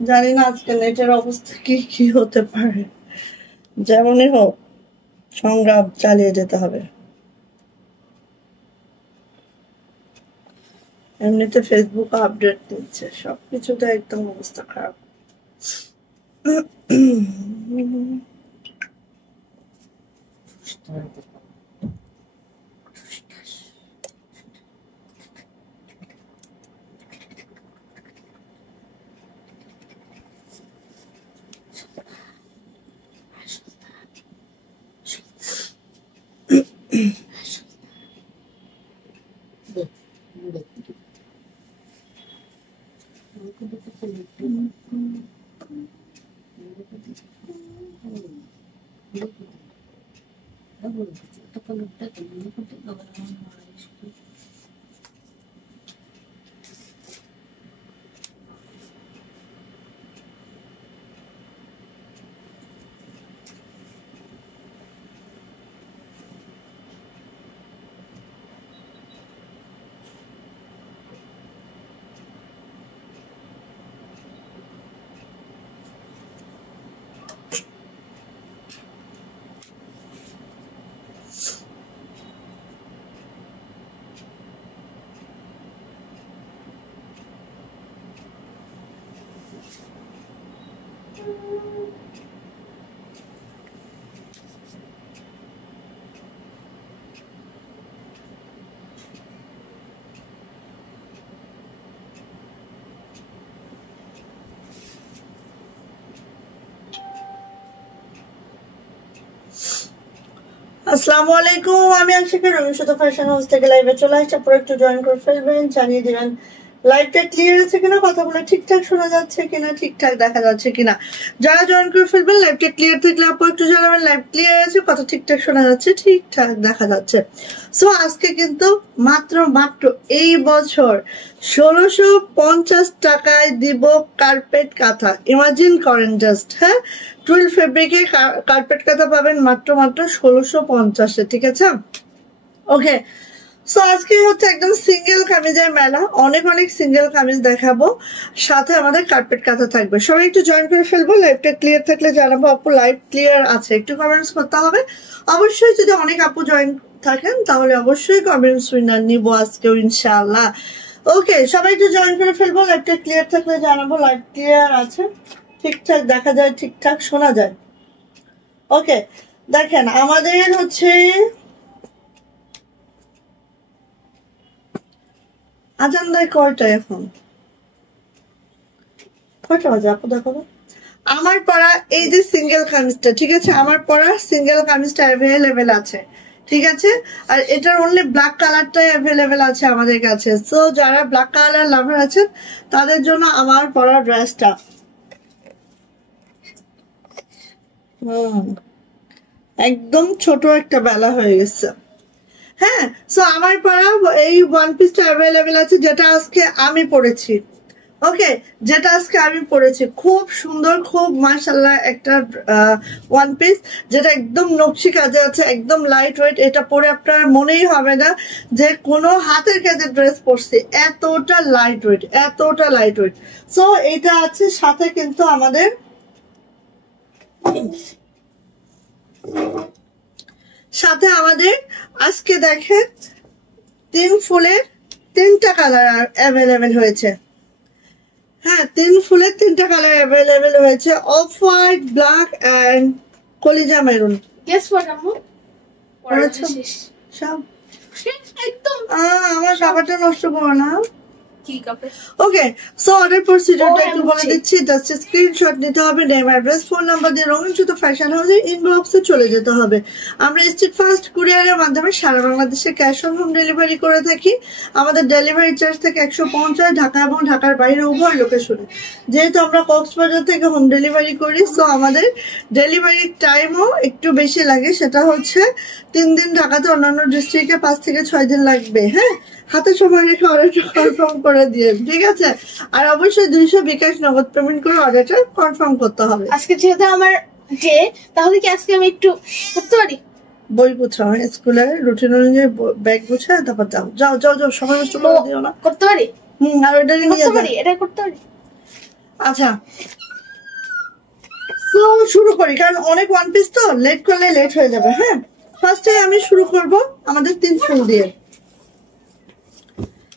জানি না আজকে নেটের অবস্থা কি হতে পারে, যেমনই হোক সংগ্রাম চালিয়ে যেতে হবে। এমনিতে ফেসবুক আপডেট দিচ্ছে, সবকিছুতে একদম অবস্থা খারাপ। আসসালামু আলাইকুম, আমি আশিকা রমিশত ফ্যাশন হাউস থেকে লাইভে চলে আসছি। পুরো একটু জয়েন করে ফেলবেন, জানিয়ে দিবেন লাইভটা ক্লিয়ার আছে কিনা, কথাগুলো ঠিকঠাক শোনা যাচ্ছে কিনা, ঠিকঠাক দেখা যাচ্ছে কিনা। যারা জয়েন করে ফেলবেন লাইভটা ক্লিয়ার থাকলে আপু একটু জানাবেন লাইভ ক্লিয়ার আছে, কথা ঠিকঠাক শোনা যাচ্ছে, ঠিকঠাক দেখা যাচ্ছে। সো আজকে কিন্তু মাত্র এই বছর 1650 টাকায় দিব কার্পেট কাঁথা। ইমাজিন করেন জাস্ট, হ্যাঁ 12 ফেব্রিকে কার্পেট কাঁথা পাবেন মাত্র 1650-এ, ঠিক আছে? ওকে, সো আজকে হচ্ছে একদম সিঙ্গেল কামিজের মেলা, অনেক সিঙ্গেল কামিজ দেখাবো, সাথে আমাদের কার্পেট কাঁথা থাকবে। সবাই একটু জয়েন করে ফেলবো, লাইভটা ক্লিয়ার থাকলে জানাবো আপু লাইভ ক্লিয়ার আছে, একটু কমেন্টস করতে হবে অবশ্যই। যদি অনেক আপু জয়েন থাকেন তাহলে অবশ্যই কমেন্টস উইনার নিব আজকেও ইনশাআল্লাহ। ওকে, সবাই একটু জয়েন করে ফেলবো, লাইভটা ক্লিয়ার থাকলে জানাবো লাইভ ক্লিয়ার আছে, ঠিকঠাক দেখা যায়, ঠিকঠাক শোনা যায়। ওকে, দেখেন আমাদের হচ্ছে আজান দেয় কয়টা, এখন কয়টা বাজে আপু দেখো। আমার পরা এই যে সিঙ্গেল কামিজটা, ঠিক আছে, আমার পরা সিঙ্গেল কামিজটা অ্যাভেলেবেল আছে, ঠিক আছে? আর এটার অনলি ব্ল্যাক কালারটাই অ্যাভেলেবেল আছে আমাদের কাছে। সো যারা ব্ল্যাক কালার লাভার আছেন তাদের জন্য আমার পরা ড্রেসটা একদম ছোট একটা বেলা হয়ে গেছে। হ্যাঁ, সো আমার পরা এই ওয়ান পিসটা অ্যাভেলেবেল আছে, যেটা আজকে আমি পরেছি। ওকে, যেটা আজকে আমি পরেছি খুব সুন্দর, খুব মাশাআল্লাহ একটা ওয়ান পিস, যেটা একদম নকশি কাজে আছে, একদম লাইট ওয়েট। এটা পরে আপনার মনেই হবে না যে কোনো হাতের কাজের ড্রেস পরছি, এতটা লাইট ওয়েট, এতটা লাইট ওয়েট। সো এটা আছে সাথে কিন্তু আমাদের আজকে দেখেন 3 ফুলের 3টা কালার অ্যাভেলেবেল হয়েছে। হ্যাঁ, 3 ফুলের 3টা কালার অ্যাভেলেবেল হয়েছে, অফ হোয়াইট, ব্ল্যাক এন্ড কলিজা মেরুন। গেস হোয়াট আম্মু, সব একদম আমার কাপড়টা নষ্ট করো না। কি কাপড়? ওকে, সো অর্ডার প্রসিডিউরটা একটু বলে দিচ্ছি। জাস্ট স্ক্রিনশট নিতে হবে, নেম অ্যাড্রেস ফোন নাম্বার দিয়ে রঙিন সুতো ফ্যাশন হাউসের ইনবক্সে চলে যেতে হবে। আমরা স্ট্রিট ফাস্ট কুরিয়ারের মাধ্যমে সারা বাংলাদেশে ক্যাশ অন হোম ডেলিভারি করে থাকি। আমাদের ডেলিভারি চার্জ থেকে 150, ঢাকা এবং ঢাকার বাইরে উভয় লোকেশনে। যেহেতু আমরা কক্সবাজার থেকে হোম ডেলিভারি করি, সো আমাদের ডেলিভারি টাইমও একটু বেশি লাগে, সেটা হচ্ছে 3 দিন ঢাকাতে, অন্যান্য ডিস্ট্রিক্টে 5 থেকে 6 দিন লাগবে। হ্যাঁ, হাতে সময় রেখে অর্ডারটা কনফার্ম করে দিয়ে, ঠিক আছে? আর অবশ্যই 200 বিকাশ নগদ পেমেন্ট করে অর্ডারটা কনফার্ম করতে হবে। আজকে যেহেতু আমার ডে, তাহলে কি আজকে আমি একটু করতে পারি? বই গুছাও, স্কুলের রুটিন অনুযায়ী ব্যাগ গুছায় তারপর যাও যাও যাও যাও, সময় নষ্ট করে দিও না। করতে পারি? আর ওটা নিয়ে করতে পারি, এটা করতে পারি। আচ্ছা তো শুরু করি, কারণ অনেক ওয়ান পিস তো লেট করলে লেট হয়ে যাবে। হ্যাঁ, ফার্স্টে আমি শুরু করব আমাদের 3 ফুল দিয়ে।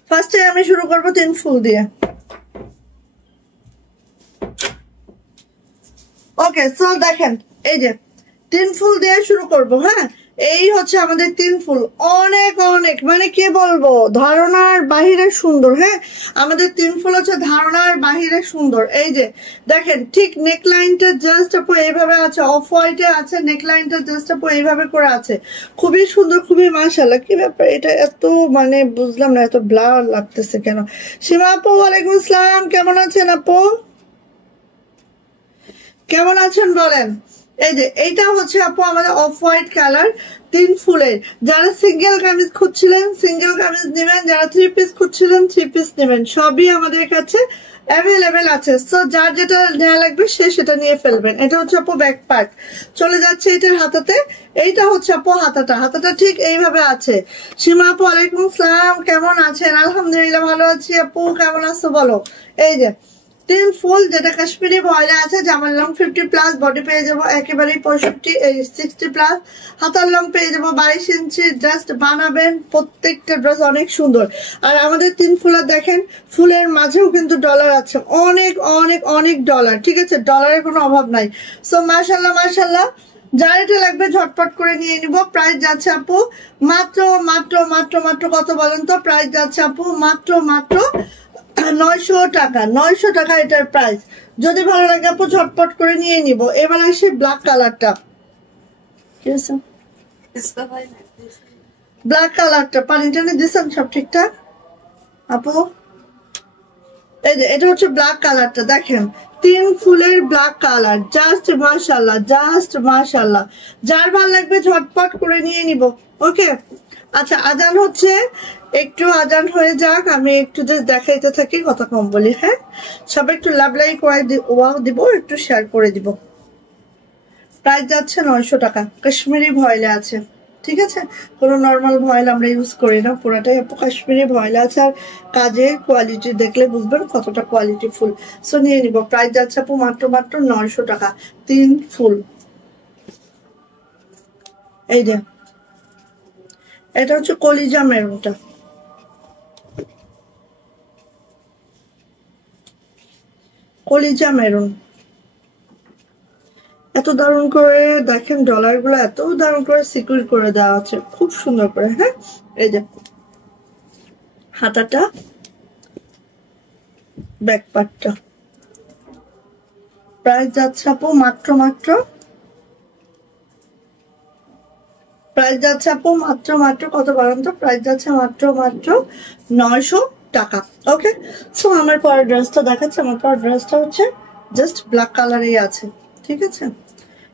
ফার্স্টে আমি শুরু করব 3 ফুল দিয়ে। ওকে, সো দেখেন এই যে 3 ফুল দিয়ে শুরু করব। হ্যাঁ, এই হচ্ছে আমাদের 3 ফুল। অনেক অনেক মানে কি বলবো, ধারণার বাহিরে সুন্দর। হ্যাঁ, আমাদের 3 ফুল হচ্ছে ধারণার বাহিরে সুন্দর। এই যে দেখেন, ঠিক নেকলাইনটা জাস্ট আপু এইভাবে আছে, অফ হোয়াইটে আছে, নেকলাইনটা জাস্ট আপু এইভাবে করে আছে, খুবই সুন্দর, খুবই মাশাআল্লাহ। কি ব্যাপার, এটা এত মানে বুঝলাম না, এত ব্লার লাগতেছে কেন? সীমা আপু ওয়ালাইকুম আসসালাম, কেমন আছেন আপু? কেমন আছেন বলেন? এই যে এইটা হচ্ছে আপু আমাদের অফ হোয়াইট কালার 3 ফুলের। যারা সিঙ্গেল কামিজ খুঁজছিলেন সিঙ্গেল কামিজ নেবেন, যারা 3 পিস খুঁজছিলেন 3 পিস নেবেন, সবই আমাদের কাছে অ্যাভেলেবেল আছে। সো যার যেটা নেওয়া লাগবে সে সেটা নিয়ে ফেলবেন। এটা হচ্ছে আপু ব্যাক পার্ট, চলে যাচ্ছে এটার হাতাতে। এইটা হচ্ছে আপু হাতাটা, হাতাটা ঠিক এইভাবে আছে। সীমা আপু ওয়ালাইকুম আসসালাম, কেমন আছেন? আলহামদুলিল্লাহ ভালো আছি। আপু কেমন আছো বলো? এই যে 3 ফুল, যেটা কাশ্মীরি ভয়েলে আছে, জামার লং 50 প্লাস, বডি পেয়ে যাবো একেবারে 60 প্লাস, হাতার লং পেয়ে যাবো 22 ইঞ্চি। জাস্ট বানাবেন, প্রত্যেকটা ড্রেস অনেক সুন্দর। আর আমাদের 3 ফুলের দেখেন, ফুলের মাঝেও কিন্তু ডলার আছে, অনেক অনেক অনেক ডলার। ঠিক আছে, ডলারের কোনো অভাব নাই। সো মাশাল্লাহ মাশাল্লাহ, যার এটা লাগবে ঝটপট করে নিয়ে নিব। প্রাইস যাচ্ছে আপু মাত্র মাত্র মাত্র মাত্র কত বলেন তো? প্রাইস যাচ্ছে আপু মাত্র মাত্র 900 টাকা। 900 টাকা এটার প্রাইস। যদি ভালো লাগে আপু ঝটপট করে নিয়ে নিব। এবার আসি ব্ল্যাক কালারটা। ব্ল্যাক কালারটা পানি টানি দিচ্ছেন সব ঠিকঠাক আপু? এই যে এটা হচ্ছে ব্ল্যাক কালারটা, দেখেন 3 ফুলের ব্ল্যাক কালার, জাস্ট মাশাআল্লাহ, জাস্ট মাশাআল্লাহ। যার ভালো লাগবে ঝটপট করে নিয়ে নিব। ওকে, আচ্ছা আজান হচ্ছে, একটু আজান হয়ে যাক, আমি একটু জাস্ট দেখাইতে থাকি, কথা কম বলি। হ্যাঁ, সবাই একটু লাভ লাইক ওয়াও দিব, একটু শেয়ার করে দিব। প্রাইস যাচ্ছে 900 টাকা, কাশ্মীরি ভয়েলে আছে। ঠিক আছে, কোনো নর্মাল ভয়েল আমরা ইউজ করি না, পুরাটাই আপু কাশ্মীরি ভয়েল আছে। আর কাজের কোয়ালিটি দেখলে বুঝবেন কতটা কোয়ালিটি ফুল। সো নিয়ে নিব। প্রাইস যাচ্ছে আপু মাত্র মাত্র 900 টাকা, 3 ফুল। এই যে এটা হচ্ছে কলিজা মেরুনটা, কলিজা মেরুন। এত দারুণ করে দেখেন, ডলার গুলো এত দারুণ করে সিকিউর করে দেওয়া আছে, খুব সুন্দর করে। হ্যাঁ, এই যে হাতাটা, ব্যাক পার্টটা। প্রাইস যাচ্ছে আপু মাত্র মাত্র, প্রাইস যাচ্ছে আপু মাত্র মাত্র কত বলেন তো? প্রাইস যাচ্ছে মাত্র মাত্র 900 টাকা। ওকে, সো আমার পরের ড্রেসটা দেখাচ্ছে। আমার পরের ড্রেসটা হচ্ছে জাস্ট ব্ল্যাক কালারই আছে। ঠিক আছে,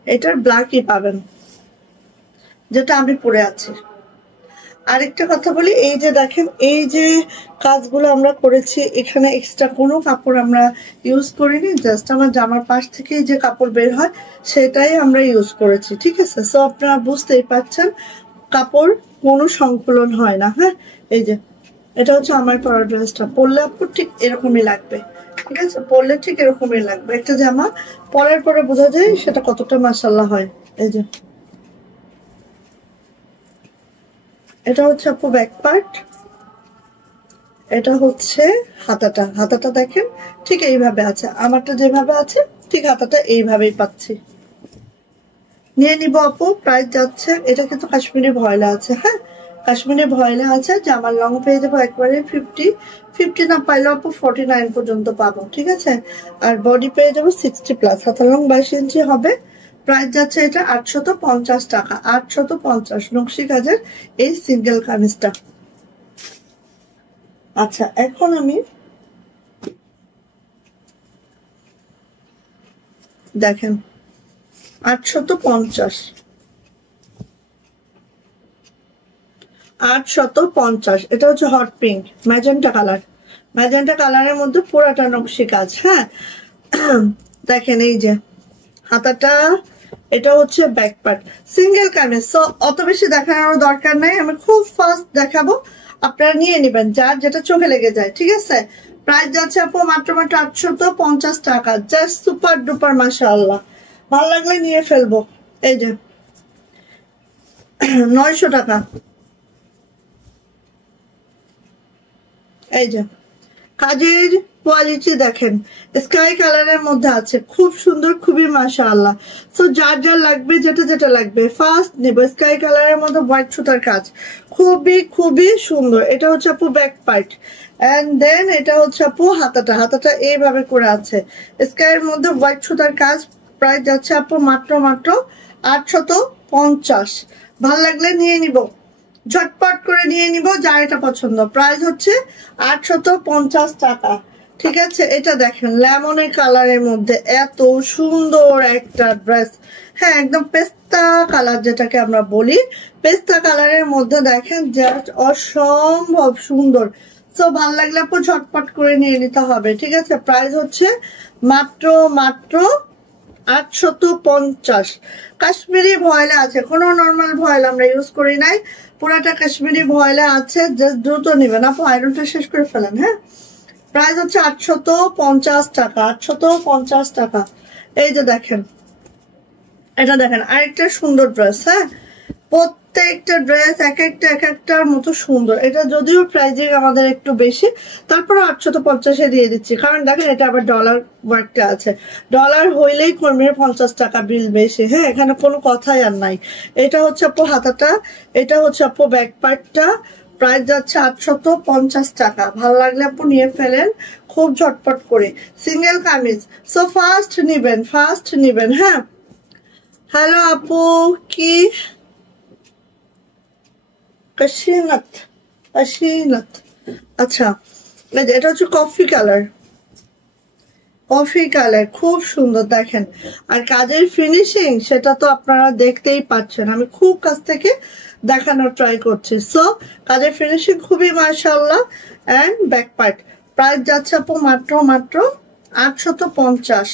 এটার ব্ল্যাকই পাবেন যেটা আমি পরে আছি। আরেকটা কথা বলি, এই যে দেখেন, এই যে কাজগুলো আমরা করেছি, এখানে এক্সট্রা কোনো কাপড় আমরা ইউজ করিনি, জাস্ট আমার জামার পাশ থেকে যে কাপড় বের হয় সেটাই আমরা ইউজ করেছি। ঠিক আছে, সো আপনারা বুঝতেই পারছেন কাপড় কোনো সংকলন হয় না। হ্যাঁ, এই যে এটা হচ্ছে আমার পরা ড্রেসটা, পরলে আপু ঠিক এরকমই লাগবে। ঠিক আছে, পরলে ঠিক এরকমই লাগবে। একটা জামা পরার পরে বোঝা যায় সেটা কতটা মাশাআল্লাহ হয়। এই যে এটা হচ্ছে আপু ব্যাক পার্ট, এটা হচ্ছে হাতাটা। হাতাটা দেখেন ঠিক এইভাবে আছে, আমারটা যেভাবে আছে ঠিক হাতাটা এইভাবেই পাচ্ছি। নিয়ে নিব আপু। প্রাইস যাচ্ছে, এটা কিন্তু কাশ্মীরি ভয়েলা আছে। হ্যাঁ, কাশ্মীরি ভয়েলা আছে। জামার লং পেয়ে যাবো একবারে 50 না পাইলে আপু 49 পর্যন্ত পাবো। ঠিক আছে, আর বডি পেয়ে যাবো 60 প্লাস, হাতার লং 22 ইঞ্চি হবে। প্রাইস যাচ্ছে এটা 850 টাকা, 850 নকশি কাজের এই সিঙ্গেল কামিজটা। আচ্ছা, এখন আমি দেখেন 850, 850, এটা হচ্ছে hot pink magenta colour. Magenta কালারের মধ্যে পুরাটা নকশি কাজ। হ্যাঁ, দেখেন এই যে হাতাটা, এটা হচ্ছে back part, single kameez. So অত বেশি দেখানোর দরকার নাই, আমি খুব ফাস্ট দেখাবো, আপনারা নিয়ে নেবেন যার যেটা চোখে লেগে যায়। ঠিক আছে, প্রাইস যাচ্ছে আপু মাত্র মাত্র 850 টাকা। জাস্ট সুপার ডুপার মাশাআল্লাহ, ভালো লাগলে নিয়ে ফেলবো। এই যে 900 টাকা। এই যে কাজের কোয়ালিটি দেখেন, স্কাই কালারের মধ্যে আছে, খুব সুন্দর, খুবই মাশাআল্লাহ। সো যার যার লাগবে, যেটা যেটা লাগবে ফার্স্ট নেব। স্কাই কালারের মধ্যে হোয়াইট সুতার কাজ, খুবই খুবই সুন্দর। এটা হচ্ছে আপু ব্যাক পার্ট, এন্ড দেন এটা হচ্ছে আপু হাতাটা, হাতাটা এইভাবে করে আছে স্কাইয়ের মধ্যে হোয়াইট সুতার কাজ। প্রাইস যাচ্ছে আপু মাত্র মাত্র 850। ভাল লাগলে নিয়ে নিব, ঝটপট করে নিয়ে নিব যার এটা পছন্দ। প্রাইস হচ্ছে 850 টাকা। ঠিক আছে, এটা দেখেন লেমনের কালারের মধ্যে এত সুন্দর একটা ড্রেস। হ্যাঁ, একদম পেস্তা কালার যেটাকে আমরা বলি, পেস্তা কালারের মধ্যে দেখেন জাস্ট অসম্ভব সুন্দর। তো ভাল লাগলে আপু ঝটপট করে নিয়ে নিতে হবে। ঠিক আছে, প্রাইস হচ্ছে মাত্র মাত্র 850। কাশ্মীরি ভয়েলে আছে, কোনো নর্মাল ভয়েল আমরা ইউজ করি নাই, পুরাটা কাশ্মীরি ভয়েলে আছে। জাস্ট দ্রুত নিবেন আপু, আয়রনটা শেষ করে ফেলেন। হ্যাঁ, প্রাইস হচ্ছে 850 টাকা, 850 টাকা। এই যে দেখেন, এটা দেখেন আরেকটা সুন্দর ড্রেস। হ্যাঁ, প্রত্যেকটা ড্রেস এক একটার মতো সুন্দর। এটা যদিও প্রাইজিং আমাদের একটু বেশি, তারপর 850-এ দিয়ে দিচ্ছি, কারণ দেখেন এটা আবার ডলার ওয়ার্কটা আছে। ডলার হইলেই কর্মীর 50 টাকা বিল বেশি। হ্যাঁ, এখানে কোনো কথাই আর নাই। এটা হচ্ছে আপু হাতাটা, এটা হচ্ছে আপু ব্যাক পার্টটা। প্রাইস যাচ্ছে 850 টাকা। ভালো লাগলে আপু নিয়ে ফেলেন খুব ঝটপট করে। সিঙ্গেল কামিজ, সো ফার্স্ট নিবেন, ফার্স্ট নিবেন। হ্যাঁ, হ্যালো আপু, কি কাশীনাথ, কাশীনাথ, আচ্ছা। এটা হচ্ছে কফি কালার, কফি কালার খুব সুন্দর দেখেন। আর কাজের ফিনিশিং সেটা তো আপনারা দেখতেই পাচ্ছেন, আমি খুব কাছ থেকে দেখানোর ট্রাই করছি। সো কাজের ফিনিশিং খুবই মাশাআল্লাহ। And back part. প্রাইস যাচ্ছে আপু মাত্র মাত্র 850।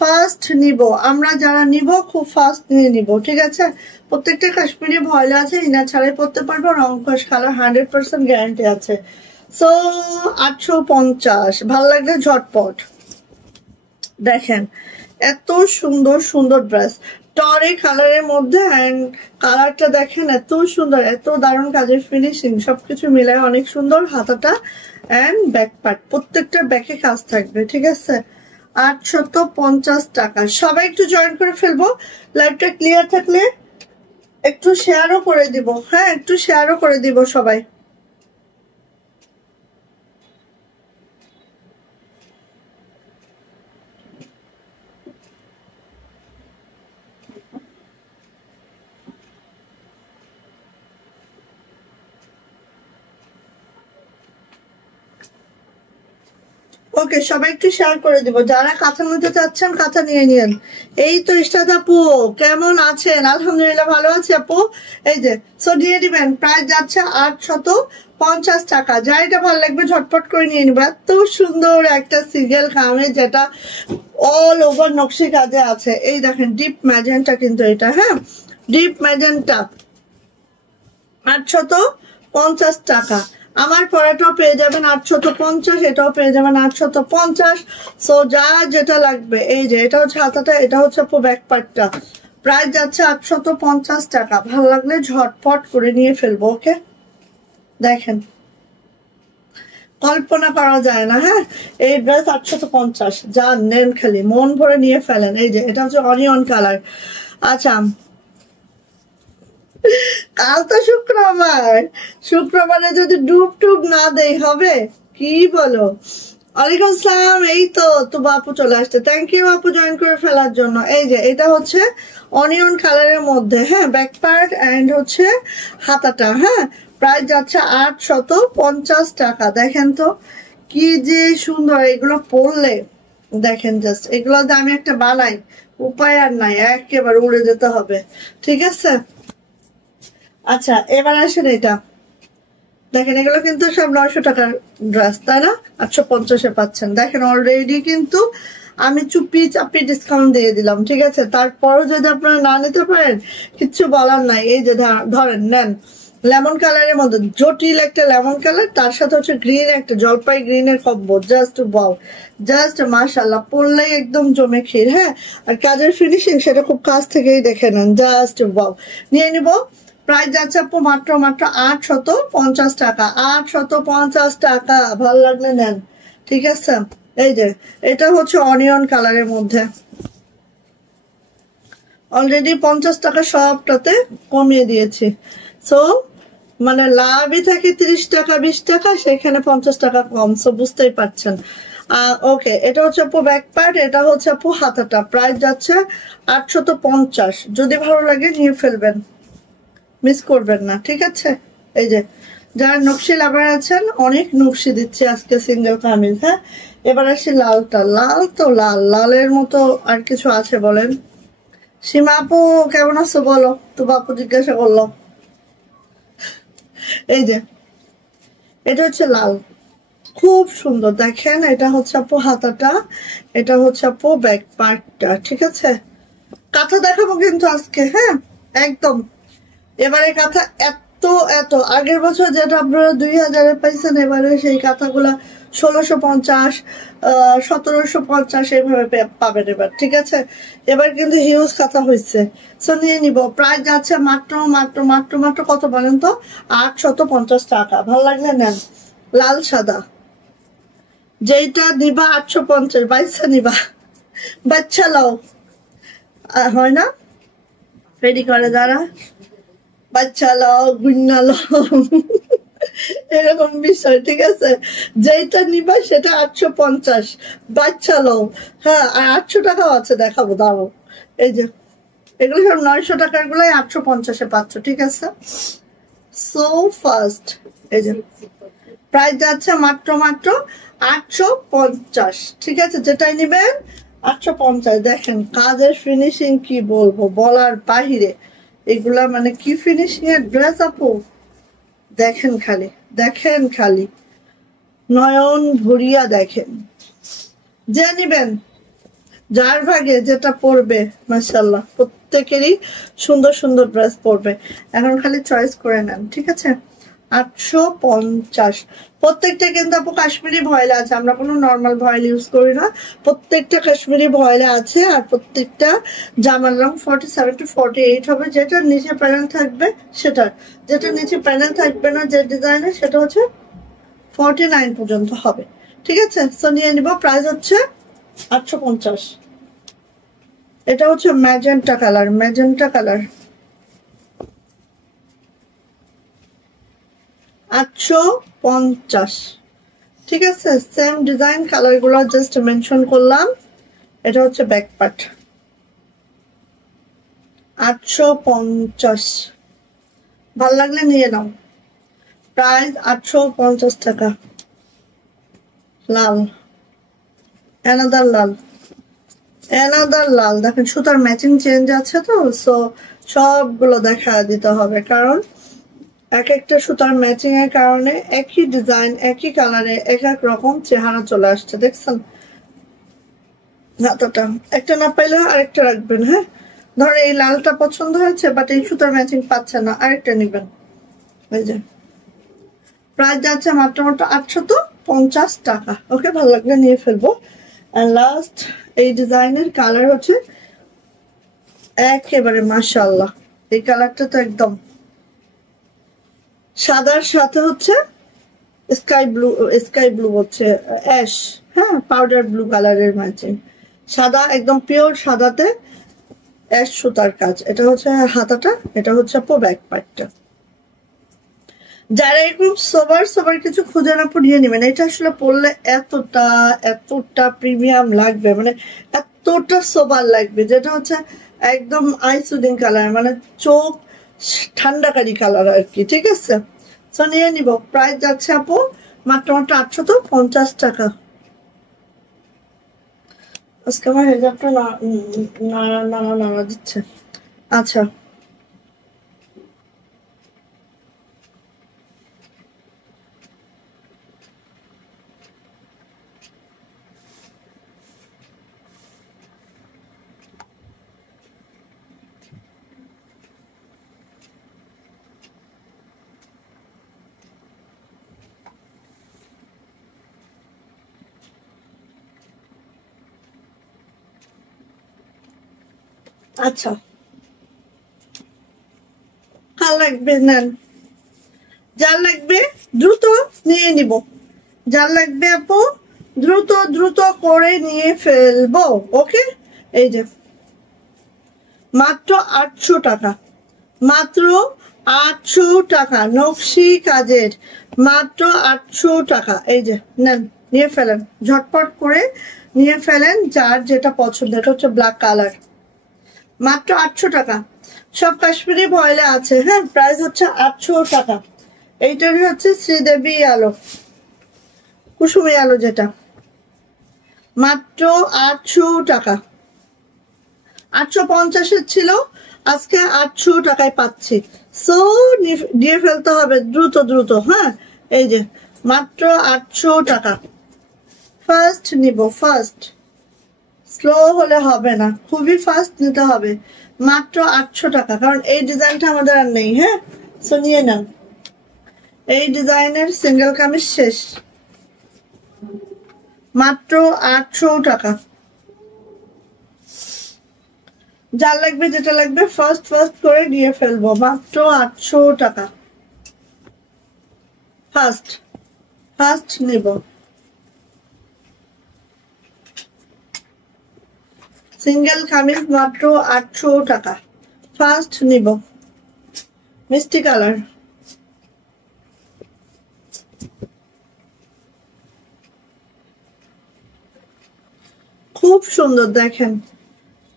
ফার্স্ট নিব আমরা, যারা নিব খুব ফার্স্ট নিয়ে নিব। ঠিক আছে, প্রত্যেকটা কাশ্মীরি ভয়েলে আছে, ইনা ছাড়াই পড়তে পারবো, রং কস কালার 100% গ্যারান্টি আছে। সো 850, ভালো লাগলে ঝটপট। দেখেন এত সুন্দর সুন্দর ড্রেস, টরে কালারের মধ্যে, এন্ড কালারটা দেখেন এত সুন্দর, এত দারুণ কাজের ফিনিশিং, সবকিছু মিলায় অনেক সুন্দর। হাতাটা এন্ড ব্যাক পার্ট, প্রত্যেকটা ব্যাকে কাজ থাকবে। ঠিক আছে, 850 টাকা। সবাই একটু জয়েন করে ফেলবো, লাইভটা ক্লিয়ার থাকলে একটু শেয়ারও করে দিব। হ্যাঁ, একটু শেয়ারও করে দিব সবাই। ওকে, সবাই একটু শেয়ার করে দিব। যারা কাঁথা নিতে চাচ্ছেন কাঁথা নিয়ে নিন। এই তো ইশরাত আপু, কেমন আছেন? আলহামদুলিল্লাহ ভালো আছে আপু। এই যে সো দিয়ে দিবেন। প্রাইস যাচ্ছে 850 টাকা। যা এটা ভালো লাগবে ঝটপট করে নিয়ে নিবে। এত সুন্দর একটা সিঙ্গেল কামিজ, যেটা অল ওভার নকশি কাজে আছে। এই দেখেন ডিপ ম্যাজেন্টা, কিন্তু এটা হ্যাঁ ডিপ ম্যাজেন্টা, 850 টাকা। আমার পরাটাও পেয়ে যাবেন 850, এটাও পেয়ে যাবেন 850। সো যা যেটা লাগবে। এই যে এটা হচ্ছে হাতাটা, এটা হচ্ছে আপু ব্যাক পার্টটা। প্রাইস যাচ্ছে 850 টাকা। ভালো লাগলে ঝটপট করে নিয়ে ফেলবো। ওকে, দেখেন কল্পনা করা যায় না। হ্যাঁ, এই ড্রেস 850, যা নেন খালি মন ভরে নিয়ে ফেলেন। এই যে এটা হচ্ছে অনিয়ন কালার। আচ্ছা, কাল তো শুক্রবার, শুক্রবারে যদি ডুব টুব না দেই হবে? কি বলো? ওয়ালাইকুম আসসালাম। এই তো আপু চলে আসছে, থ্যাংক ইউ আপু জয়েন করে ফেলার জন্য। এই যে এটা হচ্ছে অনিয়ন কালারের মধ্যে, হ্যাঁ ব্যাক পার্ট এন্ড হচ্ছে হাতাটা। হ্যাঁ, প্রাইস যাচ্ছে 850 টাকা। দেখেন তো কি যে সুন্দর এগুলো পরলে। দেখেন জাস্ট এগুলো আমি একটা বানাই, উপায় আর নাই, একেবারে উড়ে যেতে হবে। ঠিক আছে, আচ্ছা এবার আসেন। এটা দেখেন, এগুলো কিন্তু সব 900 টাকার ড্রেস, তাই না? 850-এ পাচ্ছেন। দেখেন অলরেডি কিন্তু আমি চুপি চাপি ডিসকাউন্ট দিয়ে দিলাম। ঠিক আছে, তারপরও যদি আপনারা না নিতে পারেন কিচ্ছু বলার নাই। এই যে ধরেন নেন, লেমন কালারের মধ্যে জটিল একটা লেমন কালার, তার সাথে হচ্ছে গ্রিন একটা জলপাই গ্রিনের কম্বো, জাস্ট ওয়াও, জাস্ট মাশাআল্লাহ, পরলেই একদম জমে ক্ষীর। হ্যাঁ, আর কাজের ফিনিশিং সেটা খুব কাছ থেকেই দেখে নেন, জাস্ট ওয়াও। নিয়ে নিব, প্রাইস যাচ্ছে আপু মাত্র মাত্র 850 টাকা, 850 টাকা। ভালো লাগলে নেন, ঠিক আছে। এই যে এটা হচ্ছে অনিয়ন কালারের মধ্যে, অলরেডি 50 টাকা সবটাতে কমিয়ে দিয়েছি। সো মানে লাভই থাকে 30 টাকা 20 টাকা, সেখানে 50 টাকা কম, সো বুঝতেই পারছেন। ওকে, এটা হচ্ছে আপু ব্যাক পার্ট, এটা হচ্ছে আপু হাতাটা। প্রাইস যাচ্ছে 850। যদি ভালো লাগে নিয়ে ফেলবেন, মিস করবেন না, ঠিক আছে। এই যে যারা নকশি লাভার আছেন, অনেক নকশি দিচ্ছে আজকে সিঙ্গেল কামিজ। হ্যাঁ, এবার আসি লালটা। লাল তো লাল, লালের মতো আর কিছু আছে বলেন? সীমা আপু কেমন আছো বলো তো, বাপু জিজ্ঞাসা করলো। এই যে এটা হচ্ছে লাল, খুব সুন্দর দেখেন। এটা হচ্ছে আপু হাতাটা, এটা হচ্ছে আপু ব্যাক পার্টটা, ঠিক আছে। কাঁথা দেখাবো কিন্তু আজকে, হ্যাঁ একদম। এবারে কাঁথা এত এত, আগের বছর যেটা আপনারা 2000-এ পাইছেন, এবারে সেই কাঁথাগুলা 1650, 1750 এইভাবে পাবেন এবার, ঠিক আছে। এবার কিন্তু হিউজ কাঁথা হয়েছে, সো নিয়ে নিব। প্রাইস যাচ্ছে মাত্র মাত্র মাত্র মাত্র কত বলেন তো? 850 টাকা। ভালো লাগলে নেন, লাল সাদা যেইটা নিবা 850, বাইসা নিবা, বাচ্চা লাও। হয় না, রেডি করে যারা, বাচ্চা লাও গুন্না লাও, এরকম বিষয়, ঠিক আছে। যেটা নিবা সেটা 850, বাচ্চা লাও। হ্যাঁ, আর 800 টাকাও আছে, দেখাবো দাঁড়াও। এই যে এগুলো সব 900 টাকার গুলাই 850-এ পাচ্ছ, ঠিক আছে। সো ফার্স্ট, এই যে প্রাইস যাচ্ছে মাত্র মাত্র 850, ঠিক আছে। যেটাই নিবেন 850। দেখেন কাজের ফিনিশিং কি বলবো, বলার বাহিরে। এগুলা মানে কি ফিনিশিং এর ড্রেস আপু, দেখেন খালি, দেখেন খালি, নয়ন ভরিয়া দেখেন। যে নিবেন, যার ভাগে যেটা পরবে, মাশাআল্লাহ প্রত্যেকেরই সুন্দর সুন্দর ড্রেস পরবে। এখন খালি চয়েস করে নেন, ঠিক আছে। 850। প্রত্যেকটা কিন্তু আপু কাশ্মীরি ভয়েলে আছে, আমরা কোনো নর্মাল ভয়েল ইউজ করি না, প্রত্যেকটা কাশ্মীরি ভয়েলে আছে। আর প্রত্যেকটা জামার রং 47 to 48 হবে। যেটার নিচে প্যানেল থাকবে সেটার, যেটা নিচে প্যানেল থাকবে না যে ডিজাইনের, সেটা হচ্ছে 49 পর্যন্ত হবে, ঠিক আছে। সো নিয়ে নিব, প্রাইস হচ্ছে 850। এটা হচ্ছে ম্যাজেন্টা কালার, ম্যাজেন্টা কালার, 850, ঠিক আছে। সেম ডিজাইন, কালার গুলো জাস্ট মেনশন করলাম। এটা হচ্ছে ব্যাক পার্ট, 850। ভাল লাগলে নিয়ে নাও, প্রাইস 850 টাকা। লাল, অ্যানাদার লাল, অ্যানাদার লাল। দেখেন সুতার ম্যাচিং চেঞ্জ আছে তো, সো সবগুলো দেখা দিতে হবে, কারণ এক একটা সুতার ম্যাচিং এর কারণে একই ডিজাইন একই কালারে এক এক রকম চেহারা চলে আসছে, দেখছেন। হাতাটা একটা না পাইলে আরেকটা রাখবেন। হ্যাঁ, ধরো এই লালটা পছন্দ হয়েছে বাট এই সুতার ম্যাচিং পাচ্ছে না, আরেকটা নিবেন। এই যে প্রাইস যাচ্ছে মাত্র মাত্র 850 টাকা। ওকে, ভালো লাগলে নিয়ে ফেলবো। আর লাস্ট এই ডিজাইনের কালার হচ্ছে একেবারে মাশাআল্লাহ, এই কালারটা তো একদম সাদার সাথে হচ্ছে স্কাই ব্লু, স্কাই ব্লু হচ্ছে অ্যাশ, হ্যাঁ পাউডার ব্লু কালারের ম্যাচিং। সাদা একদম পিওর সাদাতে অ্যাশ সুতার কাজ। এটা হচ্ছে হাতাটা, এটা হচ্ছে আপু ব্যাক পার্টটা। যারা এরকম সোবার সোবার কিছু খুঁজে না পড়িয়ে নেবেন, এটা আসলে পরলে এতটা এতটা প্রিমিয়াম লাগবে, মানে এতটা সোবার লাগবে, যেটা হচ্ছে একদম আই সুদিং কালার, মানে চোখ ঠান্ডাকারী কালার আর কি, ঠিক আছে। তো নিয়ে নিব, প্রাইস যাচ্ছে আপু মাত্র মাত্র 850 টাকা। আজকে আমার হেজাবটা নাড়া নাড়া নাড়া দিচ্ছে। আচ্ছা, আচ্ছা, কার লাগবে নেন, যার লাগবে দ্রুত নিয়ে নিব, যার লাগবে আপু দ্রুত দ্রুত করে নিয়ে ফেলবো। ওকে, এই যে মাত্র 800 টাকা, মাত্র 800 টাকা, নকশি কাজের, মাত্র 800 টাকা। এই যে নেন, নিয়ে ফেলেন, ঝটপট করে নিয়ে ফেলেন, যার যেটা পছন্দ। এটা হচ্ছে ব্ল্যাক কালার, মাত্র 800 টাকা। সব কাশ্মীরি ভয়েলে আছে। হ্যাঁ, প্রাইস হচ্ছে 800 টাকা। এইটারই হচ্ছে শ্রীদেবী আলো, কুসুমি আলো যেটা, মাত্র 800 টাকা। 850-এর ছিল, আজকে 800 টাকায় পাচ্ছি। সো দিয়ে ফেলতে হবে দ্রুত দ্রুত। হ্যাঁ, এই যে মাত্র 800 টাকা। ফার্স্ট নিব, ফার্স্ট, স্লো হলে হবে না, খুবই ফাস্ট নিতে হবে। মাত্র 800 টাকা, কারণ এই ডিজাইনটা আমাদের আর নেই। হ্যাঁ, সো নিয়ে নাও। এই ডিজাইনের সিঙ্গেল কামিজ শেষ, মাত্র 800 টাকা। যার লাগবে, যেটা লাগবে ফার্স্ট ফার্স্ট করে নিয়ে ফেলবো, মাত্র 800 টাকা। ফার্স্ট ফার্স্ট নিব, সিঙ্গেল কামিজ মাত্র 800 টাকা। ফার্স্ট নিব, মিষ্টি কালার, খুব সুন্দর। দেখেন,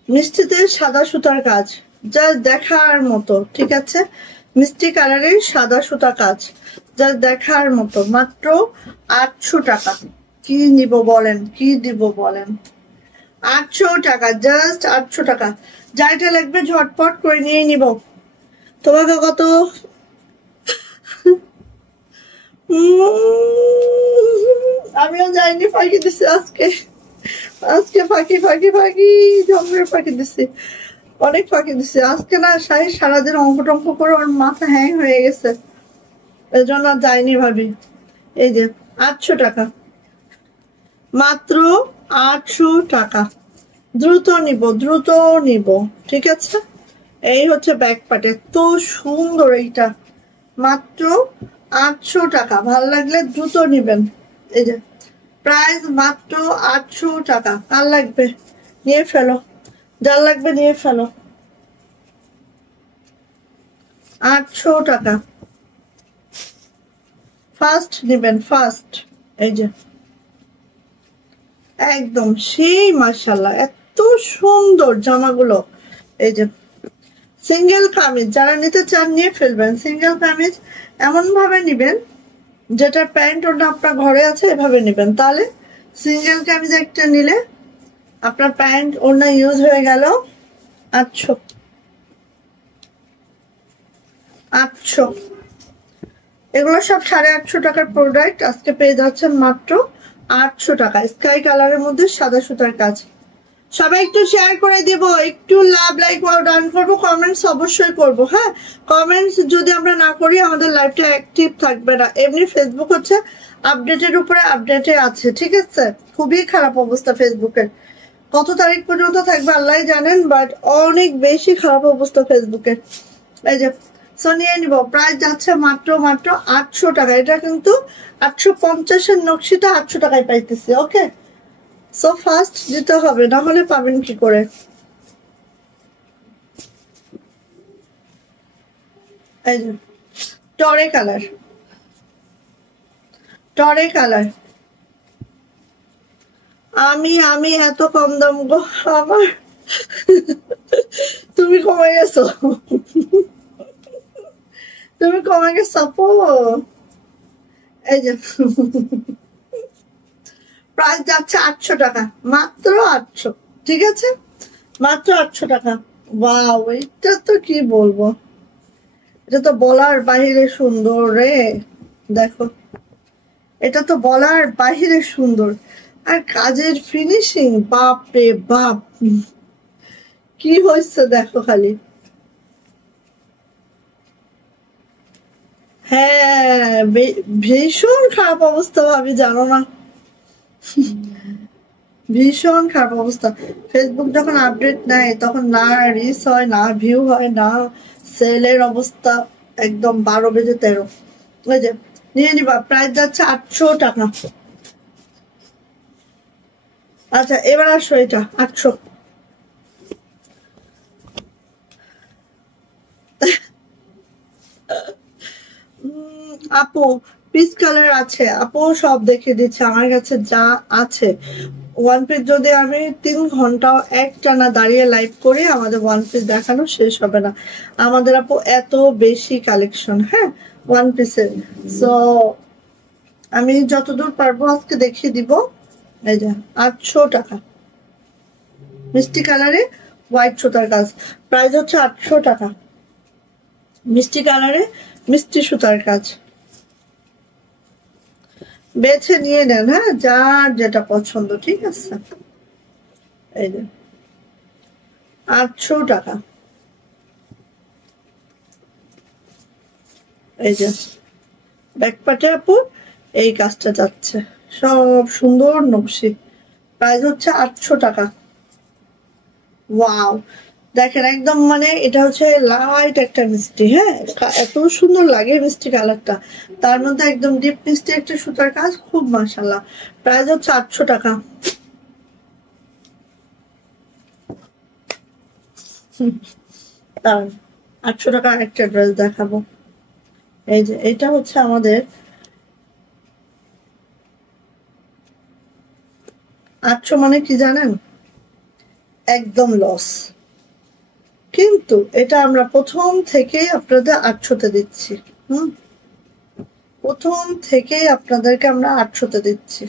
মিষ্টিতে সাদা সুতার কাজ, যা দেখার মতো। ঠিক আছে, মিষ্টি কালারের সাদা সুতা কাজ, যা দেখার মতো। মাত্র 800 টাকা। কি নিব বলেন, কি দিব বলেন? 800 টাকা, জাস্ট 800 টাকা। যাইটা লাগবে ঝটপট করে নিয়ে নিব। তোমাকে কত আমিও যাইনি, ফাঁকি দিছি আজকে, আজকে ফাঁকি ফাঁকি ফাঁকি জঙ্গলের ফাঁকি দিছি, অনেক ফাঁকি দিছি আজকে। না, সারাদিন অঙ্ক টঙ্ক করে ওর মাথা হ্যাং হয়ে গেছে, এই জন্য যাইনি ভাবি। এই যে 800 টাকা, মাত্র 800 টাকা। দ্রুত নিব, দ্রুত নিব। ঠিক আছে, এই হচ্ছে ব্যাক পার্ট, এত সুন্দর এইটা, মাত্র 800 টাকা। ভাল লাগলে দ্রুত নিবেন। এই যে প্রাইস মাত্র 800 টাকা। কার লাগবে নিয়ে ফেলো, যার লাগবে নিয়ে ফেলো। 800 টাকা, ফার্স্ট নিবেন, ফার্স্ট। এই যে একদম সেই, মাশাআল্লাহ, এত সুন্দর জামাগুলো। এই যে সিঙ্গেল কামিজ, যারা নিতে চান নিয়ে ফেলবেন। সিঙ্গেল কামিজ এমন ভাবে নিবেন যেটা প্যান্ট ওটা আপনার ঘরে আছে, এভাবে নিবেন। তাহলে সিঙ্গেল কামিজ একটা নিলে আপনার প্যান্ট ওড়না ইউজ হয়ে গেল। 800 800, এগুলো সব 850 টাকার প্রোডাক্ট, আজকে পেয়ে যাচ্ছেন মাত্র 800 টাকা। স্কাই কালারের মধ্যে সাদা সুতার কাজ। সবাই একটু শেয়ার করে দিব, একটু লাভ, লাইক, ওয়াও ডান করবো, কমেন্টস অবশ্যই করব। হ্যাঁ, কমেন্টস যদি আমরা না করি আমাদের লাইভটা অ্যাক্টিভ থাকবে না। এমনি ফেসবুক হচ্ছে আপডেটের উপরে আপডেটে আছে। ঠিক আছে, খুবই খারাপ অবস্থা ফেসবুকের। কত তারিখ পর্যন্ত থাকবে আল্লাহ জানেন, বাট অনেক বেশি খারাপ অবস্থা ফেসবুকের। এই যে সো নিয়ে নিব, প্রাইস যাচ্ছে মাত্র মাত্র 800 টাকা। এটা কিন্তু 850-এর নকশিটা 800 টাকায় পাইতেছি। ওকে, সো ফার্স্ট দিতে হবে, না হলে পাবেন কি করে? এই যে টরে কালার, টরে কালার। আমি আমি এত কম দাম গো আমার, তুমি কমে গেছো, তুমি কমে গেছো আপু। এই যে প্রাইস যাচ্ছে 800 টাকা, মাত্র 800। ঠিক আছে, মাত্র 800 টাকা। ওয়াও, এটা তো কি বলবো, এটা তো বলার বাহিরে সুন্দর রে। দেখো, এটা তো বলার বাহিরে সুন্দর, আর কাজের ফিনিশিং বাপ রে বাপ, কি হয়েছে দেখো খালি। হ্যাঁ, ভীষণ খারাপ অবস্থা ভাবি, জানো না? ভীষণ খারাপ অবস্থা। ফেসবুক যখন আপডেট নেয় তখন না রিচ হয়, না ভিউ হয়, না সেলের অবস্থা একদম 12 বেজে 13। ওই যে নিয়ে নিবা, প্রাইস যাচ্ছে 800 টাকা। আচ্ছা এবার আসো, এটা 800। আপু পিস কালার আছে আপু, সব দেখে দিচ্ছে আমার কাছে যা আছে। ওয়ান পিস যদি আমি 3 ঘন্টাও একটানা দাঁড়িয়ে লাইভ করি, আমাদের ওয়ান পিস দেখানো শেষ হবে না। আমাদের আপু এত বেশি কালেকশন, হ্যাঁ ওয়ান পিসের। সো আমি যতদূর পারবো আজকে দেখিয়ে দিব। এই যে 800 টাকা মিষ্টি কালারে হোয়াইট সুতার কাজ, প্রাইস হচ্ছে 800 টাকা। মিষ্টি কালারে মিষ্টি সুতার কাজ, বেছে নিয়ে নেন, হ্যাঁ যার যেটা পছন্দ, ঠিক আছে। এই যে 800 টাকা। এই যে ব্যাকপাটে আপু এই কাজটা যাচ্ছে, সব সুন্দর নকশি, প্রাইস হচ্ছে 800 টাকা। ওয়াও দেখেন একদম মানে এটা হচ্ছে লাইট একটা মিষ্টি, হ্যাঁ এত সুন্দর লাগে মিষ্টি কালারটা, তার মধ্যে একদম ডিপ মিষ্টি একটা সুতার কাজ, খুব মাশাআল্লাহ। প্রাইস হচ্ছে 800 টাকা। 800 টাকা একটা ড্রেস দেখাবো। এই যে এটা হচ্ছে আমাদের 800 মানে কি জানেন, একদম লস, কিন্তু এটা আমরা প্রথম থেকে আপনাদের 800-তে দিচ্ছি। প্রথম থেকে আপনাদেরকে আমরা 800-তে দিচ্ছি।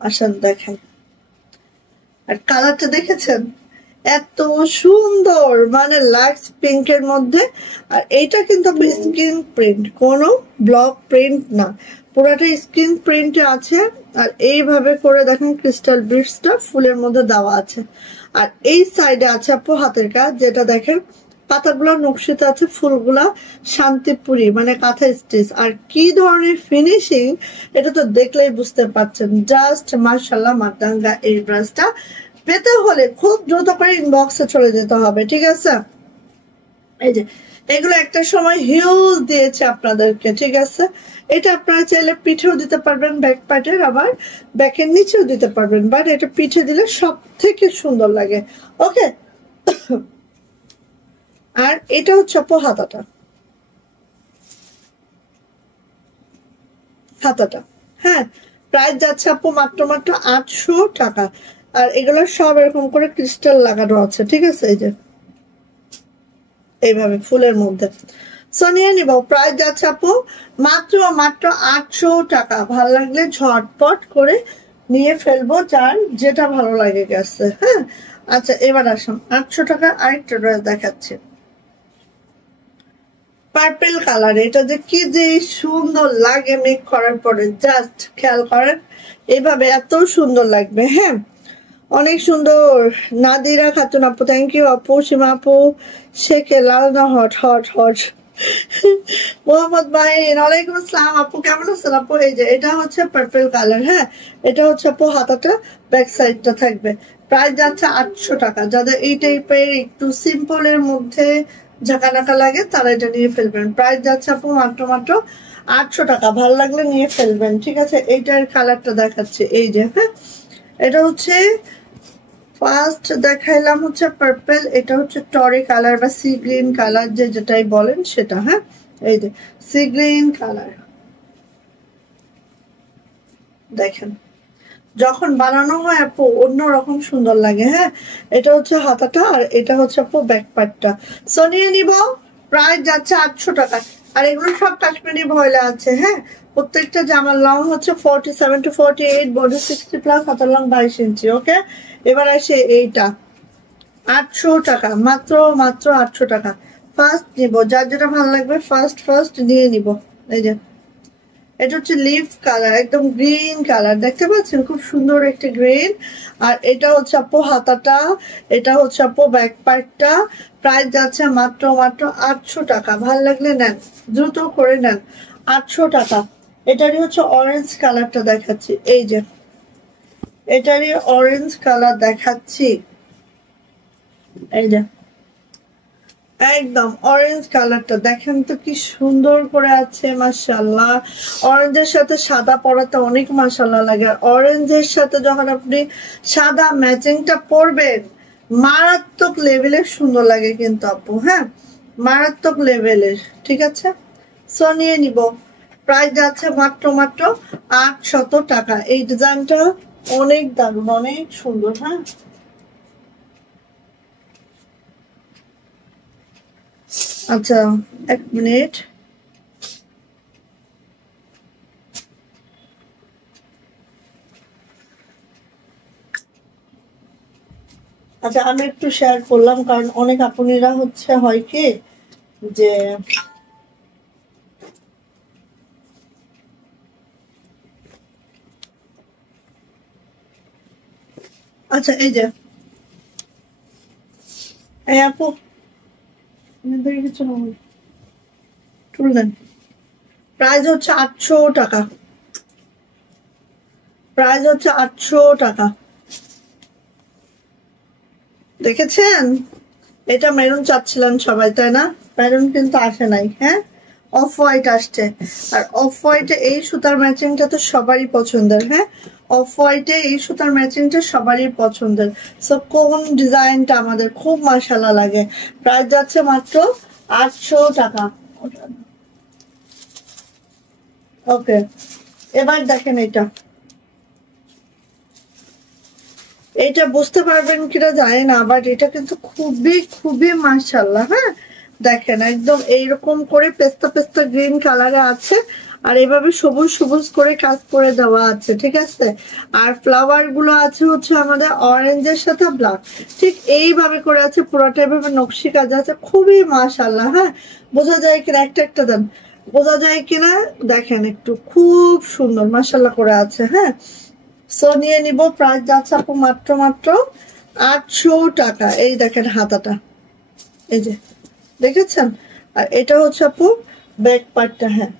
আসেন দেখাই, আর কালারটা দেখেছেন এত সুন্দর, মানে লাক্স পিঙ্কের মধ্যে। আর এইটা কিন্তু স্ক্রিন প্রিন্ট, কোনো ব্লক প্রিন্ট না, পুরাটা স্ক্রিন প্রিন্টে আছে। আর এইভাবে করে দেখেন ক্রিস্টাল বিটসটা ফুলের মধ্যে দেওয়া আছে। আর এই সাইডে আছে আপু হাতের কাজ, যেটা দেখেন পাতাগুলো নকশিতে আছে, ফুলগুলা শান্তিপুরি মানে কাঁথা স্টিচ। আর কি ধরনের ফিনিশিং, এটা তো দেখলেই বুঝতে পারছেন, জাস্ট মাশাআল্লাহ মাতঙ্গা। এই ব্রাশটা পেতে হলে খুব দ্রুত করে ইনবক্সে চলে যেতে হবে, ঠিক আছে। এই যে এগুলো একটা সময় হিউজ দিয়েছে আপনাদেরকে, ঠিক আছে। এটা আপনারা চাইলে পিঠেও দিতে পারবেন ব্যাক পার্টের, আবার ব্যাকের নিচেও দিতে পারবেন, বাট এটা পিঠে দিলে সব থেকে সুন্দর লাগে। ওকে, আর এটা হচ্ছে আপু হাতাটা, হাতাটা হ্যাঁ প্রাইস যাচ্ছে আপু মাত্র 800 টাকা। আর এগুলো সব এরকম করে ক্রিস্টাল লাগানো আছে, ঠিক আছে। এই যে এইভাবে ফুলের মধ্যে, সো নিয়ে নিব। প্রাইস যাচ্ছে আপু মাত্র 800 টাকা। ভালো লাগলে ঝটপট করে নিয়ে ফেলবো, যার যেটা ভালো লাগে গেছে, হ্যাঁ। আচ্ছা এবার আসুন 800 টাকার আরেকটা ড্রেস দেখাচ্ছি, পার্পল কালার। এটা যে কি যে সুন্দর লাগে মেক করার পরে, জাস্ট খেয়াল করেন এইভাবে এত সুন্দর লাগবে, হ্যাঁ অনেক সুন্দর। নাদিরা খাতুন আপু থ্যাংক ইউ আপু, সীমা আপু, শেখে লালনা hot hot hot, Mohammad Mahin ওয়ালাইকুম আসসালাম আপু, কেমন আছেন আপু। এই যে এটা হচ্ছে পার্পল কালার, হ্যাঁ এটা হচ্ছে আপু হাতাটা, ব্যাক সাইডটা থাকবে। প্রাইস যাচ্ছে 800 টাকা। যাদের এই টাইপের একটু সিম্পলের মধ্যে ঝাঁকানাকা লাগে তারা এটা নিয়ে ফেলবেন। প্রাইস যাচ্ছে আপু মাত্র 800 টাকা। ভালো লাগলে নিয়ে ফেলবেন, ঠিক আছে। এইটার কালারটা দেখাচ্ছে, এই যে হ্যাঁ এটা হচ্ছে ফার্স্ট দেখাইলাম হচ্ছে পার্পল, এটা হচ্ছে টরি কালার বা সি গ্রিন কালার, যে যেটাই বলেন সেটা, হ্যাঁ এই যে সি গ্রিন কালার। দেখেন যখন বানানো হয় আপু অন্যরকম সুন্দর লাগে, হ্যাঁ এটা হচ্ছে হাতাটা, আর এটা হচ্ছে আপু ব্যাক পার্টটা। সো নিয়ে নিব, প্রাইস যাচ্ছে 800 টাকা। আর এগুলো সব কাশ্মীরি ভয়লা আছে, হ্যাঁ প্রত্যেকটা জামার লং হচ্ছে 47 to 48, বডি 60 প্লাস, হাতার লং 22 ইঞ্চি। ওকে, এবার আসে এইটা 800 টাকা, মাত্র 800 টাকা। ফার্স্ট নিব, যার যেটা ভালো লাগবে ফার্স্ট নিয়ে নিব। এই যে এটা হচ্ছে লিফ কালার, একদম গ্রিন কালার, দেখতে পাচ্ছেন খুব সুন্দর একটা গ্রিন। আর এটা হচ্ছে আপু হাতাটা, এটা হচ্ছে আপু ব্যাক পার্টটা। প্রাইস যাচ্ছে মাত্র 800 টাকা। ভাল লাগলে নেন, দ্রুত করে নেন, 800 টাকা। এটারই হচ্ছে অরেঞ্জ কালারটা দেখাচ্ছি, এই যে এটারই অরেঞ্জ কালার দেখাচ্ছি, এই যে একদম অরেঞ্জ কালারটা দেখেন তো কি সুন্দর করে আছে, মাশাআল্লাহ। অরেঞ্জের সাথে সাদা পরাতে অনেক মাশাআল্লাহ লাগে। অরেঞ্জের সাথে যখন আপনি সাদা ম্যাচিংটা পরবেন মারাত্মক লেভেলের সুন্দর লাগে কিন্তু আপু, হ্যাঁ মারাত্মক লেভেলের, ঠিক আছে। সো নিয়ে নিব, প্রাইস যাচ্ছে মাত্র মাত্র 800 টাকা। এই ডিজাইনটা অনেক দারুণ, অনেক সুন্দর, হ্যাঁ। আচ্ছা এক মিনিট, আচ্ছা আমি একটু শেয়ার করলাম কারণ অনেক আপুনিরা হচ্ছে হয় কি যে আচ্ছা এই যে এই আপু কিছু তুললেন, প্রাইস হচ্ছে 800 টাকা, প্রাইস হচ্ছে 800 টাকা। দেখেছেন, এটা মেরুন চাচ্ছিলেন সবাই তাই না? মেরুন কিন্তু আসে নাই, হ্যাঁ অফ হোয়াইট আসছে। আর অফ হোয়াইটে এই সুতার ম্যাচিংটা তো সবারই পছন্দের, হ্যাঁ অফ হোয়াইটে এই সুতার ম্যাচিংটা সবারই পছন্দের। সো কোন ডিজাইনটা আমাদের খুব মাশাআল্লাহ লাগে। প্রাইস যাচ্ছে মাত্র 800 টাকা। ওকে, এবার দেখেন এটা, এটা বুঝতে পারবেন কিনা জানি না, বাট এটা কিন্তু খুবই খুবই মাশাআল্লাহ, হ্যাঁ দেখেন একদম এইরকম করে পেস্তা পেস্তা গ্রিন কালারে আছে, আর এভাবে সবুজ সবুজ করে কাজ করে দেওয়া আছে, ঠিক আছে। আর ফ্লাওয়ার গুলো আছে হচ্ছে আমাদের অরেঞ্জের সাথে ব্ল্যাক, ঠিক এইভাবে করে আছে, পুরোটা এভাবে নকশি কাজ আছে, খুবই মাশাআল্লাহ, হ্যাঁ বোঝা যায় কিনা একটা একটা দেন, বোঝা যায় কিনা দেখেন একটু, খুব সুন্দর মাশাআল্লাহ করে আছে, হ্যাঁ। সো নিয়ে নিব, প্রাইস যাচ্ছে আপু মাত্র মাত্র 800 টাকা। এই দেখেন হাতাটা, এই যে দেখেছেন, আর এটা হচ্ছে আপু ব্যাক পার্টটা, হ্যাঁ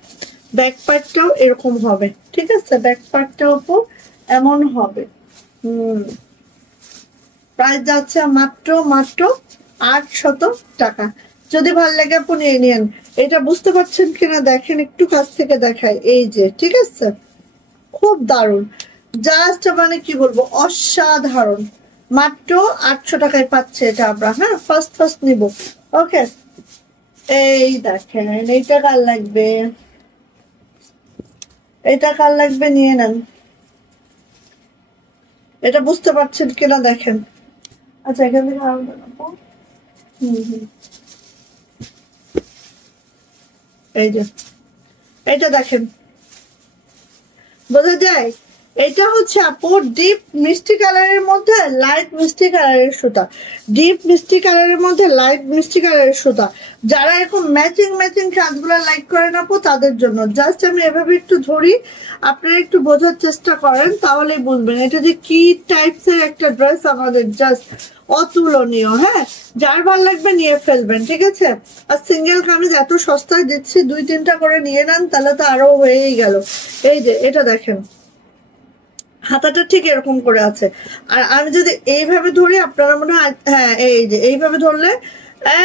ব্যাক পার্টটাও এরকম হবে, ঠিক আছে, ব্যাক পার্টটাও আপু এমন হবে। প্রাইস যাচ্ছে মাত্র মাত্র 800 টাকা। যদি ভালো লাগে আপু নিয়ে নিন। এটা বুঝতে পারছেন কিনা দেখেন, একটু কাছ থেকে দেখায়, এই যে ঠিক আছে, খুব দারুণ, জাস্ট মানে কি বলবো অসাধারণ। মাত্র 800 টাকায় পাচ্ছে এটা আমরা, হ্যাঁ ফার্স্ট ফার্স্ট নিব। ওকে, এই দেখেন এইটা কার লাগবে, এটা কার লাগবে নিয়ে নেন। এটা বুঝতে পারছেন কিনা দেখেন। আচ্ছা এখান থেকে আরো দেখাবো। এই যে এটা দেখেন, বোঝা যায়। এটা হচ্ছে আপু ডিপ মিষ্টি কালারের মধ্যে লাইট মিষ্টি কালারের সুতা, ডিপ মিষ্টি কালারের মধ্যে লাইট মিষ্টি কালারের সুতা। যারা এরকম ম্যাচিং ম্যাচিং কাজগুলো লাইক করেন আপু তাদের জন্য। জাস্ট আমি এভাবে একটু ধরি, আপনারা একটু বোঝার চেষ্টা করেন তাহলেই বুঝবেন এটা যে কি টাইপস এর একটা ড্রেস, আমাদের জাস্ট অতুলনীয়, হ্যাঁ যার ভালো লাগবে নিয়ে ফেলবেন, ঠিক আছে। আর সিঙ্গেল কামিজ এত সস্তায় দিচ্ছি, 2-3টা করে নিয়ে নেন তাহলে তো আরো হয়েই গেল। এই যে এটা দেখেন, হাতাটা ঠিক এরকম করে আছে। আর আমি যদি এইভাবে ধরি আপনারা মনে হয়, হ্যাঁ এই যে এইভাবে ধরলে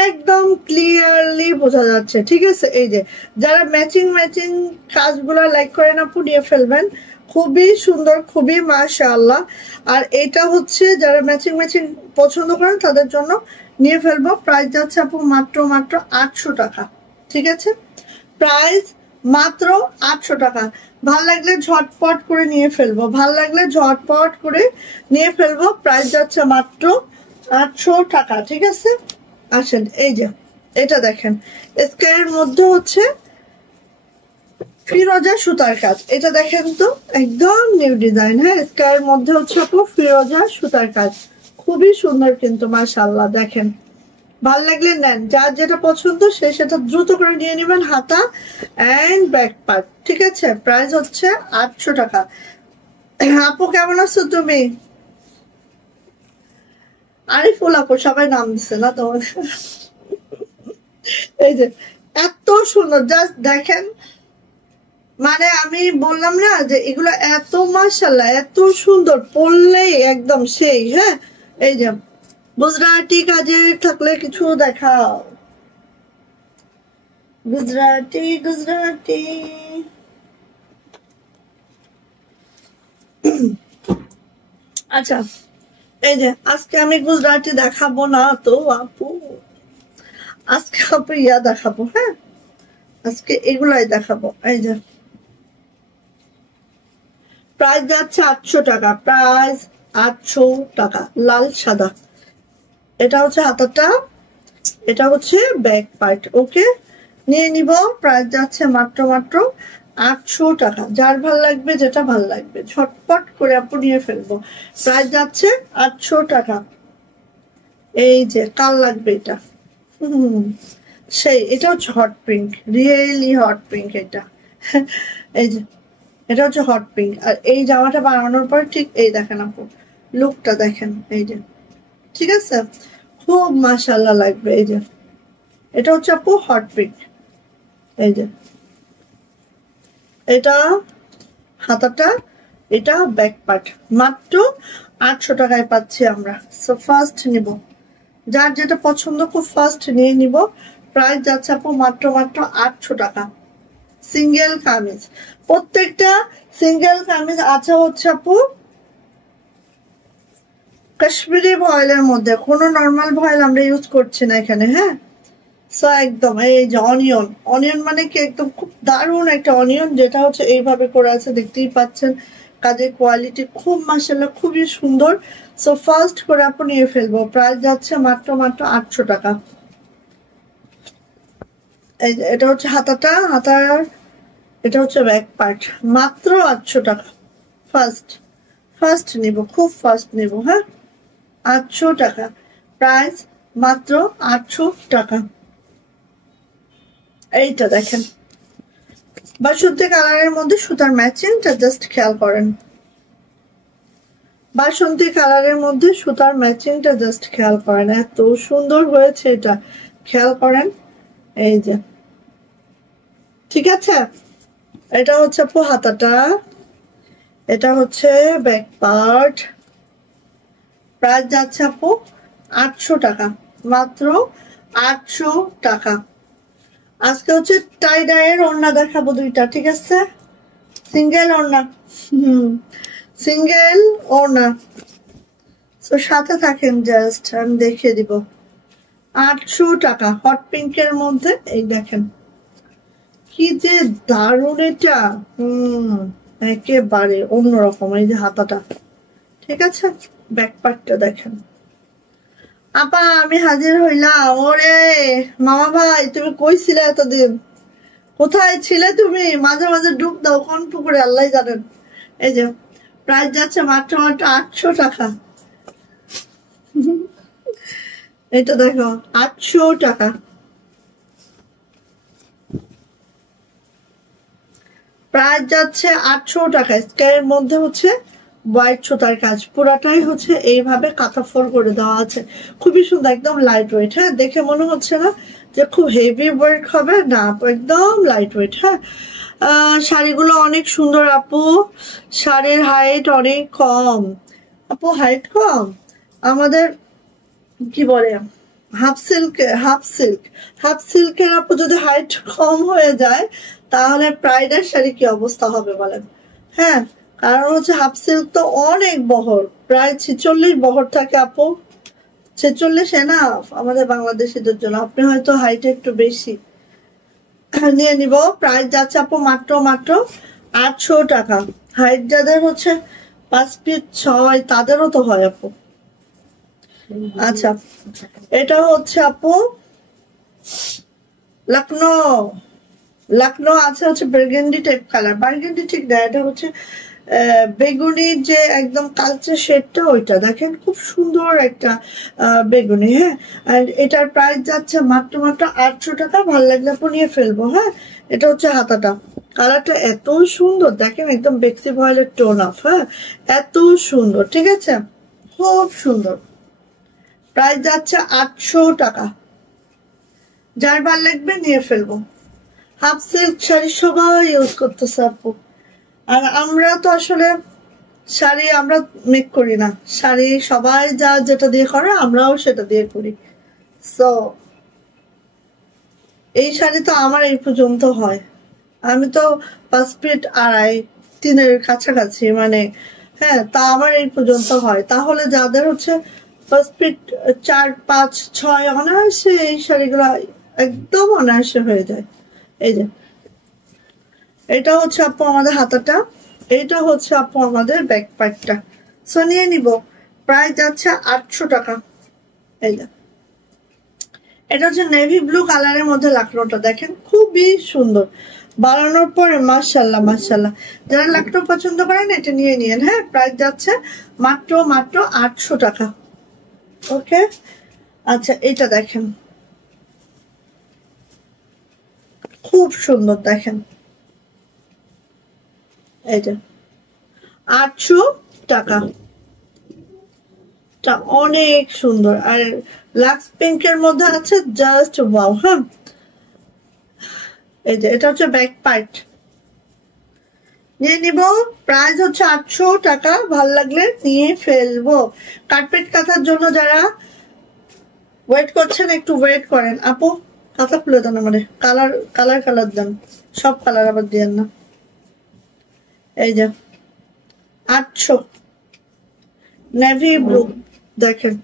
একদম ক্লিয়ারলি বোঝা যাচ্ছে, ঠিক আছে। এই যে যারা ম্যাচিং ম্যাচিং কাজগুলো লাইক করেন আপু নিয়ে ফেলবেন, খুবই সুন্দর, খুবই মাশাআল্লাহ। আর এটা হচ্ছে যারা ম্যাচিং ম্যাচিং পছন্দ করেন তাদের জন্য নিয়ে ফেলবো। প্রাইস যাচ্ছে আপু মাত্র মাত্র 800 টাকা, ঠিক আছে, প্রাইস মাত্র 800 টাকা। ভাল লাগলে ঝটপট করে নিয়ে ফেলবো, ভাল লাগলে ঝটপট করে নিয়ে ফেলবো। প্রাইস যাচ্ছে মাত্র 800 টাকা, ঠিক আছে। আসেন এই যে এটা দেখেন, স্কয়ারের মধ্যে হচ্ছে ফিরোজা সুতার কাজ, এটা দেখেন তো একদম নিউ ডিজাইন, হ্যাঁ স্কয়ারের মধ্যে হচ্ছে আপু ফিরোজা সুতার কাজ, খুবই সুন্দর কিন্তু মাশাআল্লাহ। দেখেন ভাল লাগলে নেন, যার যেটা পছন্দ সে সেটা দ্রুত করে নিয়ে নেবেন, হাতা এন্ড ব্যাক পার্ট, ঠিক আছে। প্রাইস হচ্ছে 800 টাকা। আপু কেমন আছো তুমি? আরিফুল আপু সবাই নাম দিচ্ছে না তোমার। এই যে এত সুন্দর, জাস্ট দেখেন মানে আমি বললাম না যে এগুলো এত মাশাআল্লাহ এত সুন্দর, পরলেই একদম সেই। হ্যাঁ, এই যে গুজরাটি কাজের থাকলে কিছু দেখাও। গুজরাটি গুজরাটি আচ্ছা, এই যে আজকে আমি গুজরাটি দেখাবো না তো আপু, আজকে আপু ইয়া দেখাবো। হ্যাঁ, আজকে এগুলাই দেখাবো। এই যে প্রাইস যাচ্ছে 800 টাকা, প্রাইস 800 টাকা, লাল সাদা। এটা হচ্ছে হাতাটা, এটা হচ্ছে ব্যাক পার্ট। ওকে, নিয়ে নিব। প্রাইস যাচ্ছে মাত্র 800 টাকা। যার ভাল লাগবে, যেটা ভাল লাগবে ঝটপট করে আপু নিয়ে ফেলবো। প্রাইস যাচ্ছে 800 টাকা। এই যে কাল লাগবে এটা, সেই এটা হচ্ছে hot pink, really hot pink এটা। এই যে এটা হচ্ছে হট পিঙ্ক। আর এই জামাটা বানানোর পর ঠিক এই দেখেন আপু, লুকটা দেখেন। এই যে ঠিক আছে, খুব মাশাআল্লাহ লাগবে। এই যে এটা হচ্ছে আপু হট পিঙ্ক। এই যে এটা হাতাটা, এটা ব্যাক পার্ট। মাত্র 800 টাকায় পাচ্ছি আমরা। সো ফার্স্ট নিব, যার যেটা পছন্দ খুব ফার্স্ট নিয়ে নিব। প্রাইস যাচ্ছে আপু মাত্র 800 টাকা। সিঙ্গেল কামিজ, প্রত্যেকটা সিঙ্গেল কামিজ আছে হচ্ছে আপু কাশ্মীরি ভয়েলের মধ্যে, কোনো নর্মাল ভয়েল আমরা ইউজ করছি না এখানে। হ্যাঁ, সো একদম এই যে অনিয়ন, অনিয়ন মানে কি একদম খুব দারুণ একটা অনিয়ন, যেটা হচ্ছে এইভাবে করে আছে, দেখতেই পাচ্ছেন। কাজের কোয়ালিটি খুব মাশাআল্লাহ, খুবই সুন্দর। সো ফার্স্ট করে আপু নিয়ে ফেলবো। প্রাইস যাচ্ছে মাত্র 800 টাকা। এই যে এটা হচ্ছে হাতাটা, হাতার এটা হচ্ছে ব্যাক পার্ট। মাত্র 800 টাকা। ফার্স্ট ফার্স্ট নিব, খুব ফার্স্ট নিব। হ্যাঁ, 800 টাকা, প্রাইস মাত্র 800 টাকা। এইটা দেখেন, বাসন্তী কালারের মধ্যে সুতার ম্যাচিংটা জাস্ট খেয়াল করেন। বাসন্তী কালারের মধ্যে সুতার ম্যাচিংটা জাস্ট খেয়াল করেন, এত সুন্দর হয়েছে এটা, খেয়াল করেন। এই যে ঠিক আছে, এটা হচ্ছে আপু হাতাটা, এটা হচ্ছে ব্যাক পার্ট। প্রাইস যাচ্ছে আপু 800 টাকা, মাত্র 800 টাকা। আজকে হচ্ছে টাই ডাইয়ের ওড়না দেখাবো দুইটা, ঠিক আছে? সিঙ্গেল ওড়না, সিঙ্গেল ওড়না। তো সাথে থাকেন, জাস্ট আমি দেখিয়ে দিব। 800 টাকা, হট পিঙ্কের মধ্যে। এই দেখেন কি যে দারুণ এটা, একেবারে অন্যরকম। এই যে হাতাটা, ঠিক আছে, ব্যাক পার্টটা দেখেন। আপা আমি হাজির হইলাম। ওরে মামা ভাই, তুমি কই ছিলে এতদিন? কোথায় ছিলে তুমি? মাঝে মাঝে ডুব দাও কোন পুকুরে আল্লাহ জানেন। এই যে প্রাইস যাচ্ছে মাত্র 800 টাকা। এটা দেখো 800 টাকা। প্রাইস যাচ্ছে 800 টাকা। স্কাইয়ের মধ্যে হচ্ছে হোয়াইট সুতার কাজ, পুরাটাই হচ্ছে এইভাবে কাঁথা ফোর করে দেওয়া আছে। খুবই সুন্দর, একদম লাইট ওয়েট। হ্যাঁ, দেখে মনে হচ্ছে না যে খুব হেভি ওয়ার্ক হবে, না একদম লাইট ওয়েট। হ্যাঁ, শাড়িগুলো অনেক সুন্দর আপু। শাড়ির হাইট অনেক কম আপু, হাইট কম। আমাদের কি বলে হাফ সিল্ক, হাফ সিল্কের আপু যদি হাইট কম হয়ে যায় তাহলে প্রাইডের শাড়ি কি অবস্থা হবে বলেন? হ্যাঁ, কারণ হচ্ছে হাফ সিল্ক তো অনেক বহর, প্রায় 46 বহর থাকে আপু। 46 এনাফ আমাদের বাংলাদেশিদের জন্য। আপনি হয়তো হাইট একটু বেশি। নিয়ে নিব। প্রাইস যাচ্ছে আপু মাত্র 800 টাকা। হাইট যাদের হচ্ছে 5 ফিট 6 তাদেরও তো হয় আপু। আচ্ছা, এটা হচ্ছে আপু লখনৌ, লখনৌ আছে হচ্ছে বার্গেন্ডি টাইপ কালার। বার্গেন্ডি ঠিক না, এটা হচ্ছে বেগুনি, যে একদম কালচে শেডটা, ওইটা দেখেন খুব সুন্দর একটা বেগুনি। হ্যাঁ, আর এটার প্রাইস যাচ্ছে মাত্র 800 টাকা। ভালো লাগলে আপু নিয়ে ফেলবো। হ্যাঁ, এটা হচ্ছে হাতাটা, কালারটা এত সুন্দর দেখেন, একদম বেক্সি ভয়েলের টোন অফ। হ্যাঁ, এত সুন্দর, ঠিক আছে, খুব সুন্দর। প্রাইস যাচ্ছে 800 টাকা। যার ভাল লাগবে নিয়ে ফেলবো। হাফ সিল্ক শাড়ি সবাই ইউজ করতেছে আপু, আর আমরা তো আসলে শাড়ি আমরা মেক করি না, শাড়ি সবাই যা যেটা দিয়ে করে আমরাও সেটা দিয়ে করি। সো এই শাড়ি তো আমার এই পর্যন্ত হয়, আমি তো 5 ফিট 2.5 3-এর কাছাকাছি, মানে হ্যাঁ, তা আমার এই পর্যন্ত হয়। তাহলে যাদের হচ্ছে 5 ফিট 4 5 6 অনায়াসে এই শাড়িগুলো একদম অনায়াসে হয়ে যায়। এই যে এটা হচ্ছে আপু আমাদের হাতাটা, এইটা হচ্ছে আপু আমাদের ব্যাক পার্টটা। সো নিয়ে নিব, প্রাইস যাচ্ছে 800 টাকা। এই যে এটা হচ্ছে নেভি ব্লু কালারের মধ্যে লাকড়োটা, দেখেন খুবই সুন্দর, বানানোর পরে মাশাল্লাহ মাশাল্লাহ। যারা লাকড়ো পছন্দ করেন এটা নিয়ে নিয়েন। হ্যাঁ, প্রাইস যাচ্ছে মাত্র মাত্র 800 টাকা। ওকে, আচ্ছা এটা দেখেন খুব সুন্দর, দেখেন এই যে 800 টাকা, অনেক সুন্দর। আর লাক্স পিঙ্কের মধ্যে আছে জাস্ট ওয়াও। হ্যাঁ, এই যে এটা হচ্ছে ব্যাক পার্ট, নিয়ে নিব, প্রাইস হচ্ছে 800 টাকা। ভাল লাগলে নিয়ে ফেলবো। কার্পেট কাঁথার জন্য যারা ওয়েট করছেন একটু ওয়েট করেন। আপু কাঁথা খুলে দেন, আমারে কালার কালার কালার দেন, সব কালার আবার দিয়েন না। এই যে 800 নেভি ব্লু, দেখেন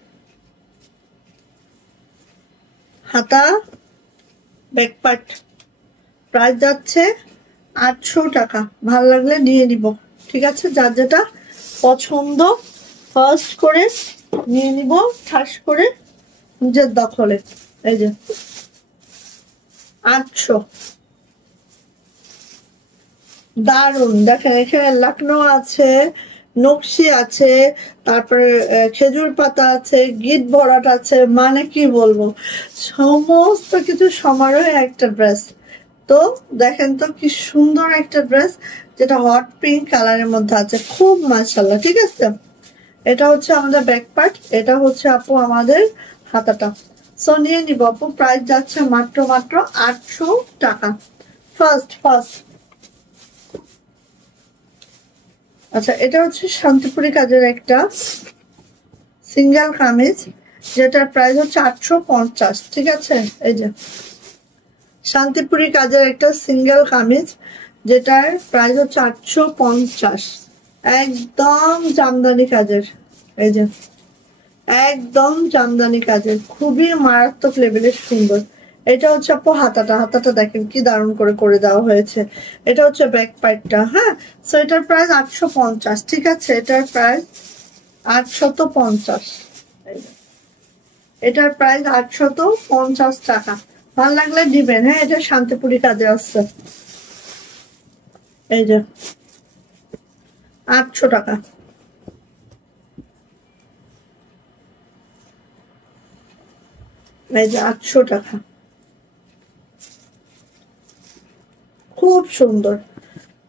হাতা ব্যাক পার্ট, প্রাইস যাচ্ছে 800 টাকা। ভাল লাগলে নিয়ে নিব, ঠিক আছে? যার যেটা পছন্দ ফার্স্ট করে নিয়ে নিব, ঠাস করে নিজের দখলে। এই যে 800, দারুন। দেখেন এখানে লখনৌ আছে, নকশি আছে, তারপরে খেজুর পাতা আছে, গিট ভরাট আছে, মানে কি বলবো, সমস্ত কিছু সমারোহে একটা ড্রেস। তো দেখেন তো কি সুন্দর একটা ড্রেস, যেটা হট পিঙ্ক কালারের মধ্যে আছে, খুব মাশাআল্লাহ। ঠিক আছে, এটা হচ্ছে আমাদের ব্যাক পার্ট, এটা হচ্ছে আপু আমাদের হাতাটা। সো নিয়ে নিব আপু, প্রাইস যাচ্ছে মাত্র মাত্র 800 টাকা। ফার্স্ট ফার্স্ট আচ্ছা, এটা হচ্ছে শান্তিপুরি কাজের একটা সিঙ্গেল কামিজ, যেটার প্রাইস হচ্ছে 850। ঠিক আছে, এই যে শান্তিপুরি কাজের একটা সিঙ্গেল কামিজ, যেটার প্রাইস হচ্ছে 850, একদম জামদানি কাজের। এই যে একদম জামদানি কাজের, খুবই মারাত্মক লেভেলের সুন্দর। এটা হচ্ছে আপু হাতাটা, হাতাটা দেখেন কি দারুণ করে করে দেওয়া হয়েছে। এটা হচ্ছে ব্যাক পার্টটা। হ্যাঁ, সো এটার প্রাইস 850। ঠিক আছে, এটার প্রাইস 850, এটার প্রাইস 850 টাকা। ভালো লাগলে দিবেন। হ্যাঁ, এটা শান্তিপুরি কাজে আসছে। এই যে 800 টাকা। এই যে 800 টাকা, খুব সুন্দর,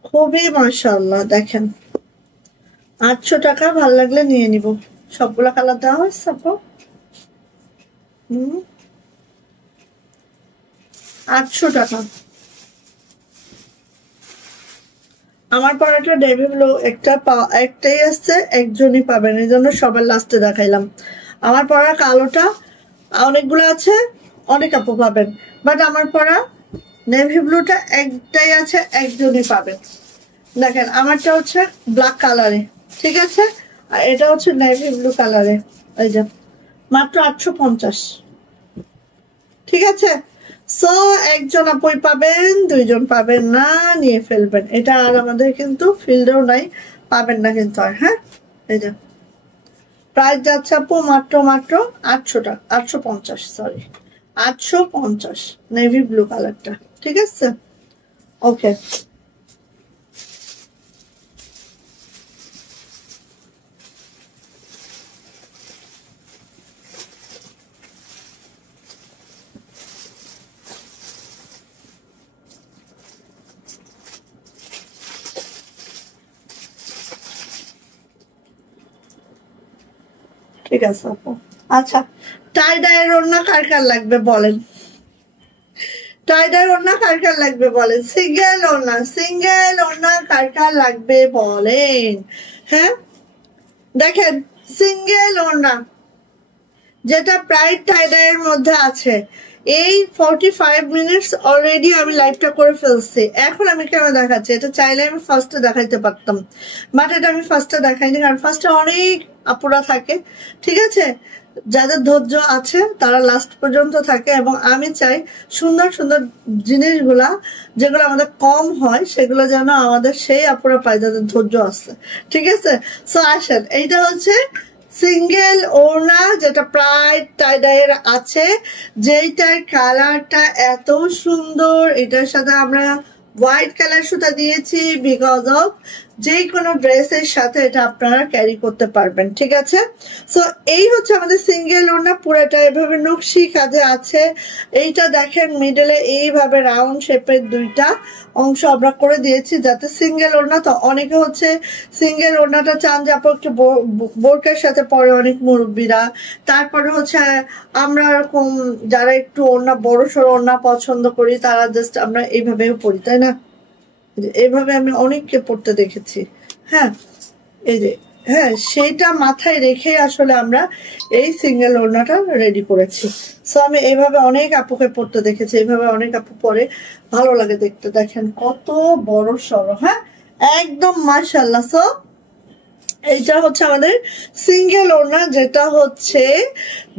খুবই মাশাআল্লাহ। দেখেন 800 টাকা, ভাল লাগলে নিয়ে নিব। সবগুলা কালার দেওয়া হয়েছে আপু। 800 টাকা। আমার পরাটা নেভি ব্লু একটাই আসছে, একজনই পাবেন, এই জন্য সবার লাস্টে দেখাইলাম। আমার পরা কালোটা অনেকগুলো আছে, অনেক আপু পাবেন, বাট আমার পরা নেভি ব্লুটা একটাই আছে, একজনই পাবেন। দেখেন আমারটা হচ্ছে ব্ল্যাক কালারে, ঠিক আছে, আর এটা হচ্ছে নেভি ব্লু কালারে। এই যে মাত্র 850। ঠিক আছে, সো একজন আপুই পাবেন, দুইজন পাবেন না, নিয়ে ফেলবেন। এটা আর আমাদের কিন্তু ফিল্ডেও নাই, পাবেন না কিন্তু আর। হ্যাঁ, এই যে প্রাইস যাচ্ছে আপু মাত্র মাত্র 800 টাকা, 850, সরি 850, নেভি ব্লু কালারটা। ঠিক আছে, ওকে। ঠিক আছে আপু। আচ্ছা, টাই ডাই ওড়না কার কার লাগবে বলেন। টাইডার ওড়না কার কার লাগবে বলেন, সিঙ্গেল ওড়না কার কার লাগবে বলেন। হ্যাঁ দেখেন সিঙ্গেল ওড়না যেটা প্রাইড টাইডারের মধ্যে আছে। এই 45 মিনিটস অলরেডি আমি লাইভটা করে ফেলছি। এখন আমি কেন দেখাচ্ছি, এটা চাইলে আমি ফার্স্টে দেখাইতে পারতাম, বাট এটা আমি ফার্স্টে দেখাইনি, কারণ ফার্স্টে অনেক আপুরা থাকে, ঠিক আছে, যাদের ধৈর্য আছে তারা লাস্ট পর্যন্ত থাকে। এবং আমি চাই সুন্দর সুন্দর জিনিসগুলা যেগুলো আমাদের কম হয় সেগুলো যেন আমাদের সেই আপুরা পায় যাদের ধৈর্য আছে, ঠিক আছে। সো আসেন, এইটা হচ্ছে সিঙ্গেল ওড়না যেটা প্রাইড টাইডাইয়ের আছে, যেইটার কালারটা এত সুন্দর। এটার সাথে আমরা হোয়াইট কালার সুতা দিয়েছি বিকজ অফ যে কোনো ড্রেসের সাথে এটা আপনারা ক্যারি করতে পারবেন, ঠিক আছে। সো এই হচ্ছে আমাদের সিঙ্গেল ওড়না, পুরোটা এভাবে নকশি কাজে আছে। এইটা দেখেন মিডলে এইভাবে রাউন্ড শেপের দুইটা অংশ আমরা করে দিয়েছি যাতে সিঙ্গেল ওড়না। তো অনেকে হচ্ছে সিঙ্গেল ওড়নাটা চান যে আপু একটু বোরকার সাথে পরে অনেক মুরব্বীরা, তারপরে হচ্ছে আমরা এরকম যারা একটু ওড়না বড় সড়ো ওড়না পছন্দ করি তারা জাস্ট আমরা এইভাবেও পরি, তাই না। এইভাবে আমি অনেককে পড়তে দেখেছি। হ্যাঁ এই যে, হ্যাঁ সেটা মাথায় রেখে আসলে আমরা এই সিঙ্গেল ওড়নাটা রেডি করেছি। সো আমি এইভাবে অনেক আপুকে পড়তে দেখেছি, এইভাবে অনেক আপু পরে, ভালো লাগে দেখতে। দেখেন কত বড় সড়ো, হ্যাঁ একদম মাশাআল্লাহ। সো এইটা হচ্ছে আমাদের সিঙ্গেল ওড়না, যেটা হচ্ছে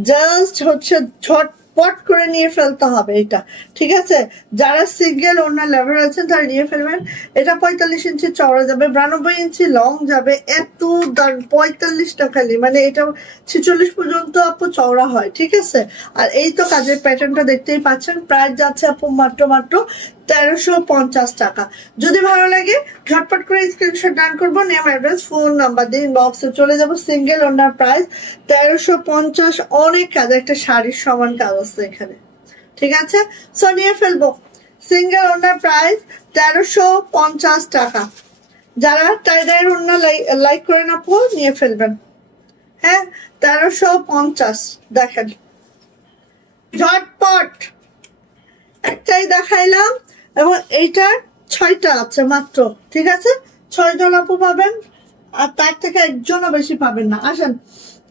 জাস্ট হচ্ছে ঝটপট করে নিয়ে ফেলতে হবে এটা, ঠিক আছে। যারা সিঙ্গেল ওড়না লেভার আছেন তারা নিয়ে ফেলবেন। এটা 45 ইঞ্চি চওড়া যাবে, 92 ইঞ্চি লং যাবে। এত 45টা খালি, মানে এটা 46 পর্যন্ত আপু চওড়া হয়, ঠিক আছে। আর এই তো কাজের প্যাটার্নটা দেখতেই পাচ্ছেন। প্রাইস যাচ্ছে আপু মাত্র 1350 টাকা। যদি ভালো লাগে ঝটপট করে স্ক্রিনশট ডান করবো, নেম অ্যাড্রেস ফোন নাম্বার দিয়ে ইনবক্সে চলে যাবো। সিঙ্গেল ওড়নার প্রাইস 1350। অনেক কাজ, একটা শাড়ির সমান কাজ আছে এখানে, ঠিক আছে। সো নিয়ে ফেলবো। সিঙ্গেল ওড়নার প্রাইস 1350 টাকা। যারা টাইডাইয়ের ওড়না লাইক করেন আপু নিয়ে ফেলবেন। হ্যাঁ 1350। দেখেন ঝটপট একটাই দেখাইলাম, এবং এইটার 6টা আছে মাত্র, ঠিক আছে। 6 জন আপু পাবেন, আর তার থেকে একজনও বেশি পাবেন না। আসেন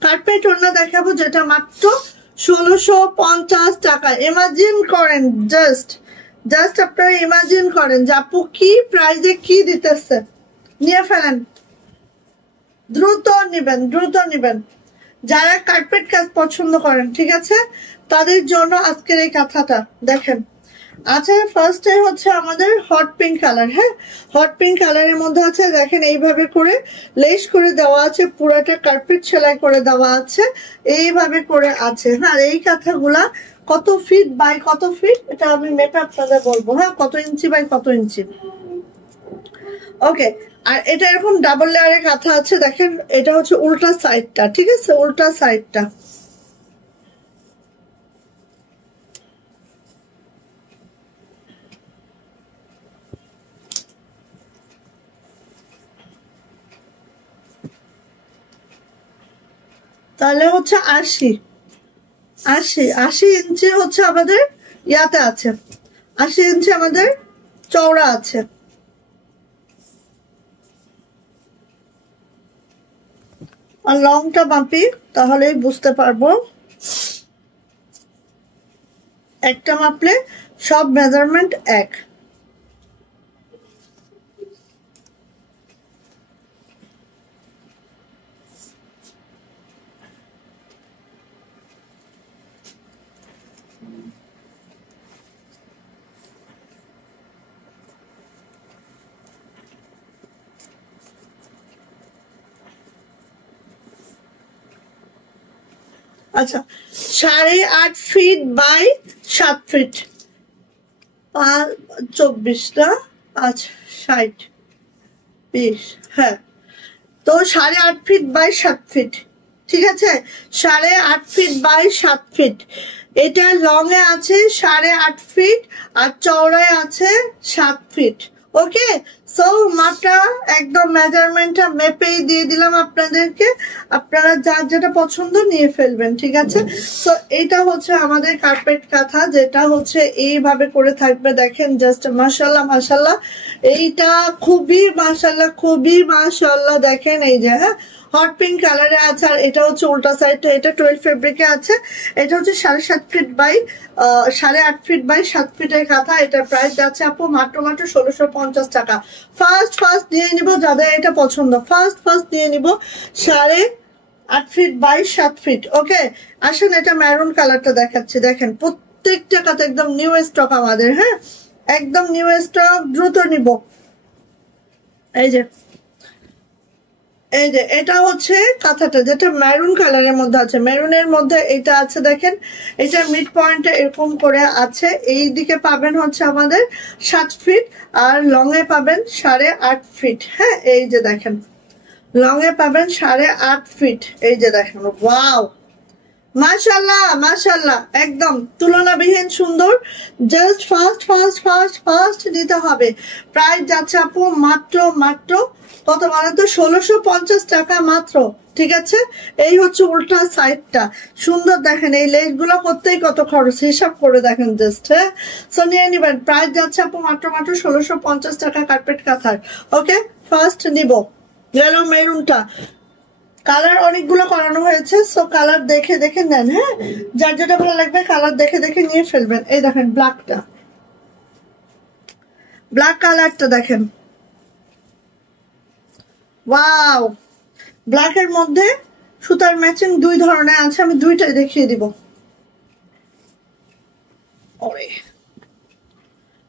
কার্পেট ওড়না দেখাবো যেটা মাত্র 1650 টাকা। ইমাজিন করেন, জাস্ট আপনারা ইমাজিন করেন যে আপু কি প্রাইজে কি দিতেছে। নিয়ে ফেলেন, দ্রুত নিবেন। যারা কার্পেট কাজ পছন্দ করেন, ঠিক আছে, তাদের জন্য আজকের এই কথাটা দেখেন। আচ্ছা ফার্স্টে হচ্ছে আমাদের হট পিঙ্ক কালার। হ্যাঁ হট পিঙ্ক কালারের মধ্যে আছে, দেখেন এইভাবে করে লেস করে দেওয়া আছে, পুরাটা কার্পেট সেলাই করে দেওয়া আছে, এইভাবে করে আছে। হ্যাঁ এই কাঁথাগুলা কত ফিট বাই কত ফিট এটা আমি মেপে আপনাদের বলবো। হ্যাঁ কত ইঞ্চি বাই কত ইঞ্চি, ওকে। আর এটা এরকম ডাবল লেয়ারের কাঁথা আছে, দেখেন এটা হচ্ছে উল্টা সাইডটা, ঠিক আছে, উল্টা সাইডটা। তাহলে হচ্ছে 80 ইঞ্চি হচ্ছে আমাদের ইয়াতে আছে, 80 ইঞ্চি আমাদের চওড়া আছে। আর লংটা মাপি তাহলেই বুঝতে পারবো, একটা মাপলে সব মেজারমেন্ট এক। আচ্ছা 8.5 ফিট বাই 7 ফিট, 24টা 5 60 20, হ্যাঁ তো 8.5 ফিট বাই 7 ফিট, ঠিক আছে। 8.5 ফিট বাই 7 ফিট। এটা লং এ আছে 8.5 ফিট আর চওড়ায় আছে 7 ফিট। ওকে, সো মাপটা একদম মেজারমেন্টটা মেপেই দিয়ে দিলাম আপনাদেরকে, আপনারা যার যেটা পছন্দ নিয়ে ফেলবেন, ঠিক আছে। সো এটা হচ্ছে আমাদের কার্পেট কাঁথা, যেটা হচ্ছে এইভাবে করে থাকবে, দেখেন জাস্ট মাশাআল্লাহ মাশাআল্লাহ, এইটা খুবই মাশাআল্লাহ খুবই মাশাআল্লাহ, দেখেন এই যে হ্যাঁ হট পিঙ্ক কালারে আছে, আর এটা হচ্ছে উল্টা সাইডটা, এটা 12 ফেব্রিকে আছে, এটা হচ্ছে 7.5 ফিট বাই 8.5 ফিট বাই 7 ফিটের কাঁথা। এটার প্রাইস যাচ্ছে আপু মাত্র 1650 টাকা। ফার্স্ট নিয়ে নিব যাদের এটা পছন্দ, ফার্স্ট নিয়ে নিব 8.5 ফিট বাই 7 ফিট। ওকে, আসেন এটা ম্যারুন কালারটা দেখাচ্ছি, দেখেন প্রত্যেকটা কাঁথা একদম নিউ স্টক আমাদের, হ্যাঁ একদম নিউ স্টক, দ্রুত নিব। এই যে এটা হচ্ছে কাঁথাটা, যেটা মেরুন কালারের মধ্যে আছে, মেরুনের মধ্যে এটা আছে, দেখেন এটা মিড পয়েন্টে এরকম করে আছে, এই দিকে পাবেন হচ্ছে আমাদের 7 ফিট, আর লং এ পাবেন 8.5 ফিট। হ্যাঁ এই যে দেখেন লং এ পাবেন 8.5 ফিট, এই যে দেখেন ওয়াও মাশাআল্লাহ মাশাআল্লাহ, একদম তুলনাবিহীন সুন্দর। জাস্ট ফার্স্ট দিতে হবে। প্রাইস যাচ্ছে আপু মাত্র কত মানে তো 1650 টাকা মাত্র, ঠিক আছে। এই হচ্ছে উল্টা সাইডটা, সুন্দর দেখেন, এই লেস গুলো করতেই কত খরচ হিসাব করে দেখেন জাস্ট। হ্যাঁ সো নিয়ে নিবেন, প্রাইস যাচ্ছে আপু মাত্র 1650 টাকা কার্পেট কাঁথার। ওকে, ফার্স্ট নিব গেল মেরুনটা, কালার অনেকগুলো করানো হয়েছে, সো কালার দেখে দেখে নেন, হ্যাঁ যার যেটা ভালো লাগবে কালার দেখে দেখে নিয়ে ফেলবেন। এই দেখেন ব্ল্যাকটা, ব্ল্যাক কালারটা দেখেন, ওয়াও ব্ল্যাক এর মধ্যে সুতার ম্যাচিং দুই ধরনের আছে, আমি দুইটাই দেখিয়ে দিব।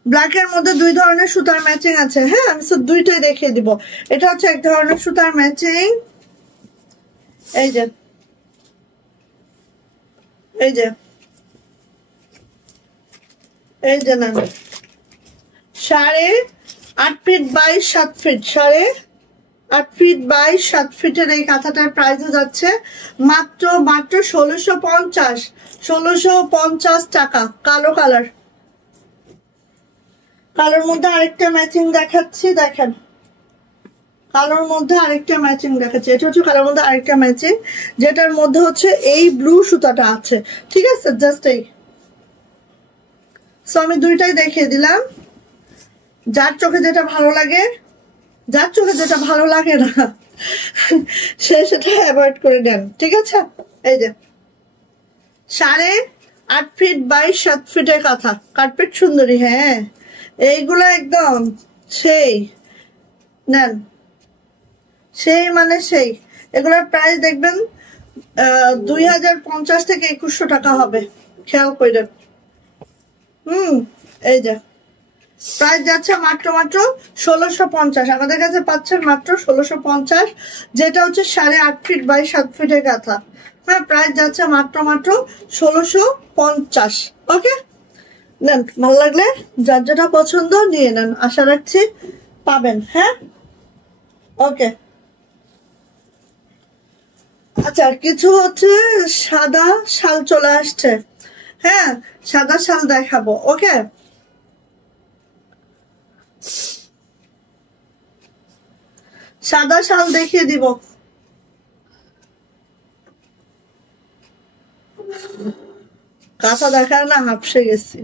ব্ল্যাক এর মধ্যে দুই ধরনের সুতার ম্যাচিং আছে, হ্যাঁ আমি দুইটাই দেখিয়ে দিব। এটা হচ্ছে এক ধরনের সুতার ম্যাচিং, এই যে 8.5 feet by 7 feet, 8.5 feet by 7 ফিটের এই কাঁথাটার প্রাইস যাচ্ছে মাত্র 1650 টাকা। কালো কালোর মধ্যে আরেকটা ম্যাচিং দেখাচ্ছি, দেখেন কালোর মধ্যে আরেকটা ম্যাচিং দেখাচ্ছি, এটা হচ্ছে কালোর মধ্যে আরেকটা ম্যাচিং, যেটার মধ্যে হচ্ছে এই ব্লু সুতাটা আছে, ঠিক আছে জাস্ট এই। সো আমি দুইটাই দেখিয়ে দিলাম, যার চোখে যেটা ভালো লাগে, যার চোখে যেটা ভালো লাগে না সে সেটা অ্যাভয়েড করে দেন, ঠিক আছে। এই যে 8.5 ফিট বাই 7 ফিটের কাঁথা, কার্পেট সুন্দরী, হ্যাঁ এইগুলো একদম সেই নেন, সেই মানে সেই। এগুলোর প্রাইস দেখবেন 2050 থেকে 2100 টাকা হবে, খেয়াল করেন। এই যে প্রাইস যাচ্ছে মাত্র 1650, আমাদের কাছে পাচ্ছেন মাত্র 1650, যেটা হচ্ছে 8.5 ফিট বাই 7 ফিটের কাঁথা। হ্যাঁ প্রাইস যাচ্ছে মাত্র 1650। ওকে, নেন ভালো লাগলে যার যেটা পছন্দ নিয়ে নেন, আশা রাখছি পাবেন। হ্যাঁ ওকে, আচ্ছা কিছু হচ্ছে সাদা শাল চলে আসছে, হ্যাঁ সাদা শাল দেখাবো। ওকে, সাদা শাল দেখিয়ে দিব। কাঁথা দেখায় না হাঁপসে গেছি,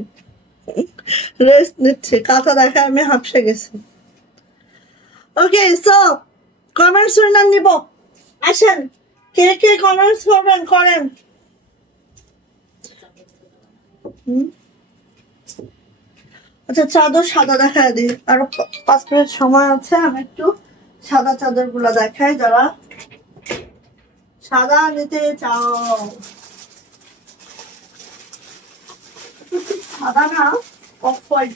রেস্ট নিচ্ছি, কাঁথা দেখায় আমি হাঁপসে গেছি। ওকে সো কমেন্টস উইনার নিব, আসেন কে কে কমেন্টস করবেন করেন। আচ্ছা চাদর সাদা দেখায় দিই, আরো 5 মিনিট সময় আছে, আমি একটু সাদা চাদর গুলা দেখাই, যারা সাদা নিতে চাও। সাদা না অফ হোয়াইট,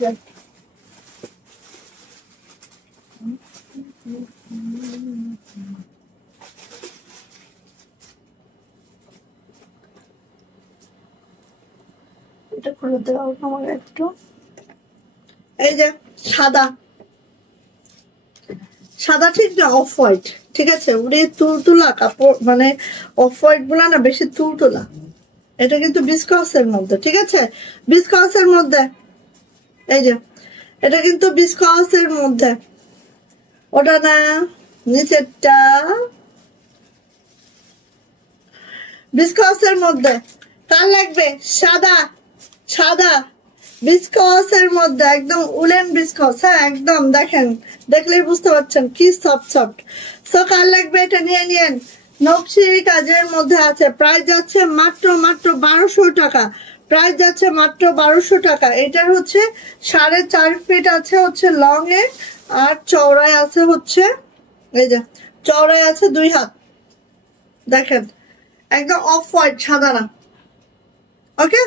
এটা খুলে দেওয়া আমার একটু। এই যে সাদা ঠিক না অফ হোয়াইট, ঠিক আছে ওরে তুলতুলা কাপড়, মানে অফ হোয়াইট গুলা না বেশি তুলতুলা, এটা কিন্তু বিস্কসের মধ্যে, ঠিক আছে বিস্কসের মধ্যে। এই যে এটা কিন্তু বিস্কসের মধ্যে, ওটা না, নিচেরটা বিস্কসের মধ্যে। কার লাগবে? সাদা, সাদা বিস্কসের মধ্যে, একদম উলেন বিস্কস। হ্যাঁ একদম, দেখেন দেখলেই বুঝতে পারছেন কি সফট সফট। সো কার লাগবে এটা নিয়ে নিয়েন। নকশি কাজের মধ্যে আছে, প্রাইস যাচ্ছে মাত্র 1200 টাকা। প্রাইস যাচ্ছে মাত্র 1200 টাকা। এটার হচ্ছে 4.5 ফিট আছে হচ্ছে লং এ, আর চওড়ায় আছে হচ্ছে, এই যে চওড়ায় আছে 2 হাত। দেখেন একদম অফ হোয়াইট, সাদা না। ওকে,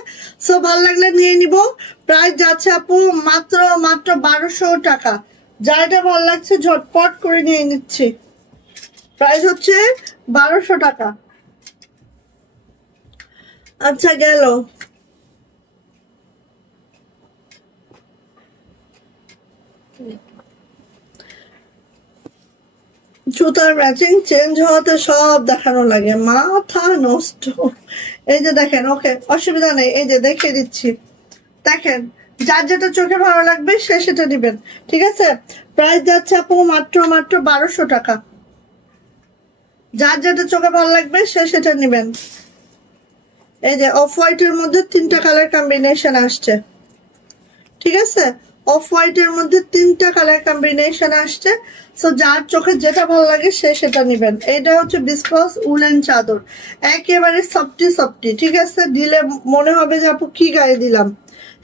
সো ভালো লাগলে নিয়ে নিব। প্রাইস যাচ্ছে আপু মাত্র 1200 টাকা। যাইটা ভালো লাগছে ঝটপট করে নিয়ে নিচ্ছি। প্রাইস হচ্ছে 1200 টাকা। আচ্ছা গেল। জুতার ম্যাচিং চেঞ্জ হওয়াতে সব দেখানো লাগে, মাথা নষ্ট। এই যে দেখেন, ওকে অসুবিধা নেই, এই যে দেখিয়ে দিচ্ছি। দেখেন যার যেটা চোখে ভালো লাগবে সে সেটা নিবেন, ঠিক আছে। প্রাইস যাচ্ছে আপু মাত্র 1200 টাকা। যার যেটা চোখে ভালো লাগবে সে সেটা নিবেন। এই যে অফ হোয়াইটের মধ্যে 3টা কালার কম্বিনেশন আসছে, ঠিক আছে। অফ হোয়াইটের মধ্যে 3টা কালার কম্বিনেশন আসছে। সো যার চোখে যেটা ভালো লাগে সে সেটা নিবেন। এটা হচ্ছে বিস্কস উলেন চাদর, একেবারে সফটি সফটি, ঠিক আছে। দিলে মনে হবে যে আপু কি গায়ে দিলাম।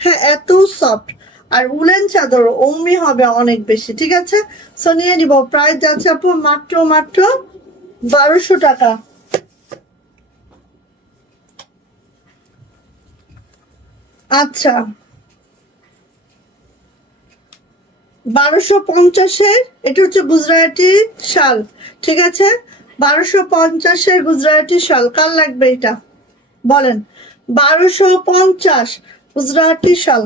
হ্যাঁ এত সফট, আর উলেন চাদর ওমি হবে অনেক বেশি, ঠিক আছে। সো নিয়ে নিব। প্রাইস যাচ্ছে আপু মাত্র 1200 টাকা। আচ্ছা 1250-এর এটা হচ্ছে গুজরাটি শাল, ঠিক আছে। 1250-এর গুজরাটি শাল। কার লাগবে এটা বলেন? 1250 গুজরাটি শাল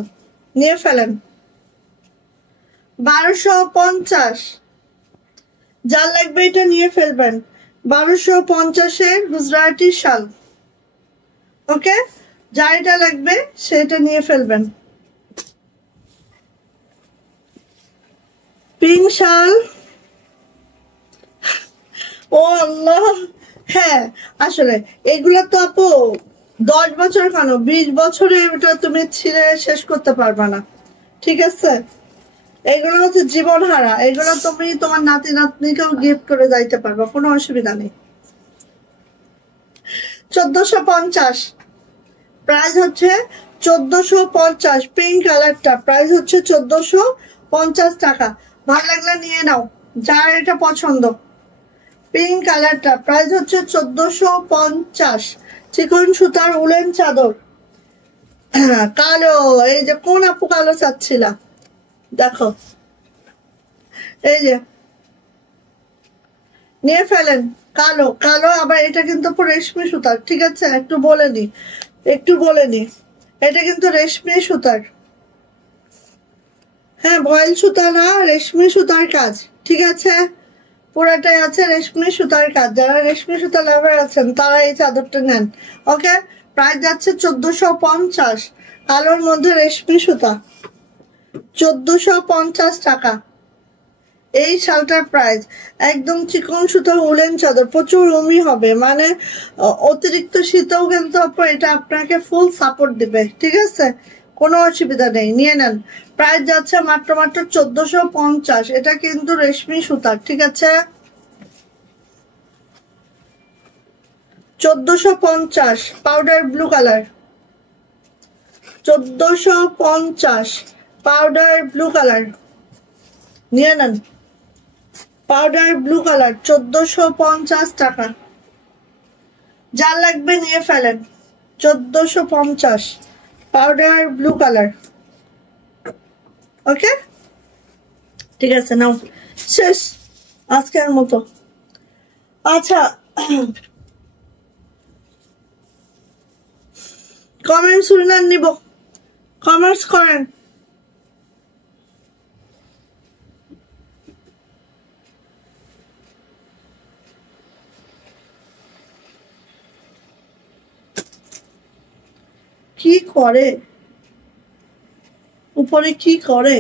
নিয়ে ফেলেন। 1250, যার লাগবে এটা নিয়ে ফেলবেন। 1250-এর গুজরাটি শাল। ওকে, যার এটা লাগবে সেটা নিয়ে ফেলবেন। পিঙ্ক শাল, ও আল্লাহ। হ্যাঁ আসলে এগুলা তো আপু 10 বছর কেন 20 বছরে এটা তুমি ছিঁড়ে শেষ করতে পারবা না, ঠিক আছে। এগুলো হচ্ছে জীবন হারা, এগুলো তুমি তোমার নাতি নাতনিকেও গিফট করে যাইতে পারবা, কোনো অসুবিধা নেই। 1450, প্রাইস হচ্ছে 1450। পিঙ্ক কালারটা প্রাইস হচ্ছে 1450 টাকা। ভালো লাগলে নিয়ে নাও, যার এটা পছন্দ। পিঙ্ক কালারটা প্রাইস হচ্ছে 1450। চিকন সুতার উলেন চাদর। কালো, এই যে কোন আপু কালো চাচ্ছিলা, দেখো এই যে নিয়ে ফেলেন। কালো কালো, আবার এটা কিন্তু রেশমি সুতার, ঠিক আছে। একটু বলে নি এটা কিন্তু রেশমি সুতার। হ্যাঁ ভয়েল সুতা না, রেশমি সুতার কাজ, ঠিক আছে। পুরাটাই আছে রেশমি সুতার কাজ। যারা রেশমি সুতা লাভার আছেন তারা এই চাদরটা নেন। ওকে, প্রাইস যাচ্ছে 1450। কালোর মধ্যে রেশমি সুতা, 1450 টাকা এই শালটার প্রাইস। একদম চিকন সুতার উলেন চাদর, প্রচুর উমি হবে, মানে অতিরিক্ত শীতেও কিন্তু এটা আপনাকে ফুল সাপোর্ট দিবে, ঠিক আছে। কোনো অসুবিধা নেই, নিয়ে নেন। প্রাইস যাচ্ছে মাত্র 1450। এটা কিন্তু রেশমি সুতার, ঠিক আছে। 1450 powder blue colour. 1450 powder blue colour নিয়ে নেন। পাউডার ব্লু কালার 1450 টাকা। যার লাগবে নিয়ে ফেলেন। 1450 পাউডার ব্লু কালার। ওকে ঠিক আছে, নাও শেষ আজকের মতো। আচ্ছা কমেন্টস উইনার নিব, কমেন্টস করেন। কি করে উপরে, কি করে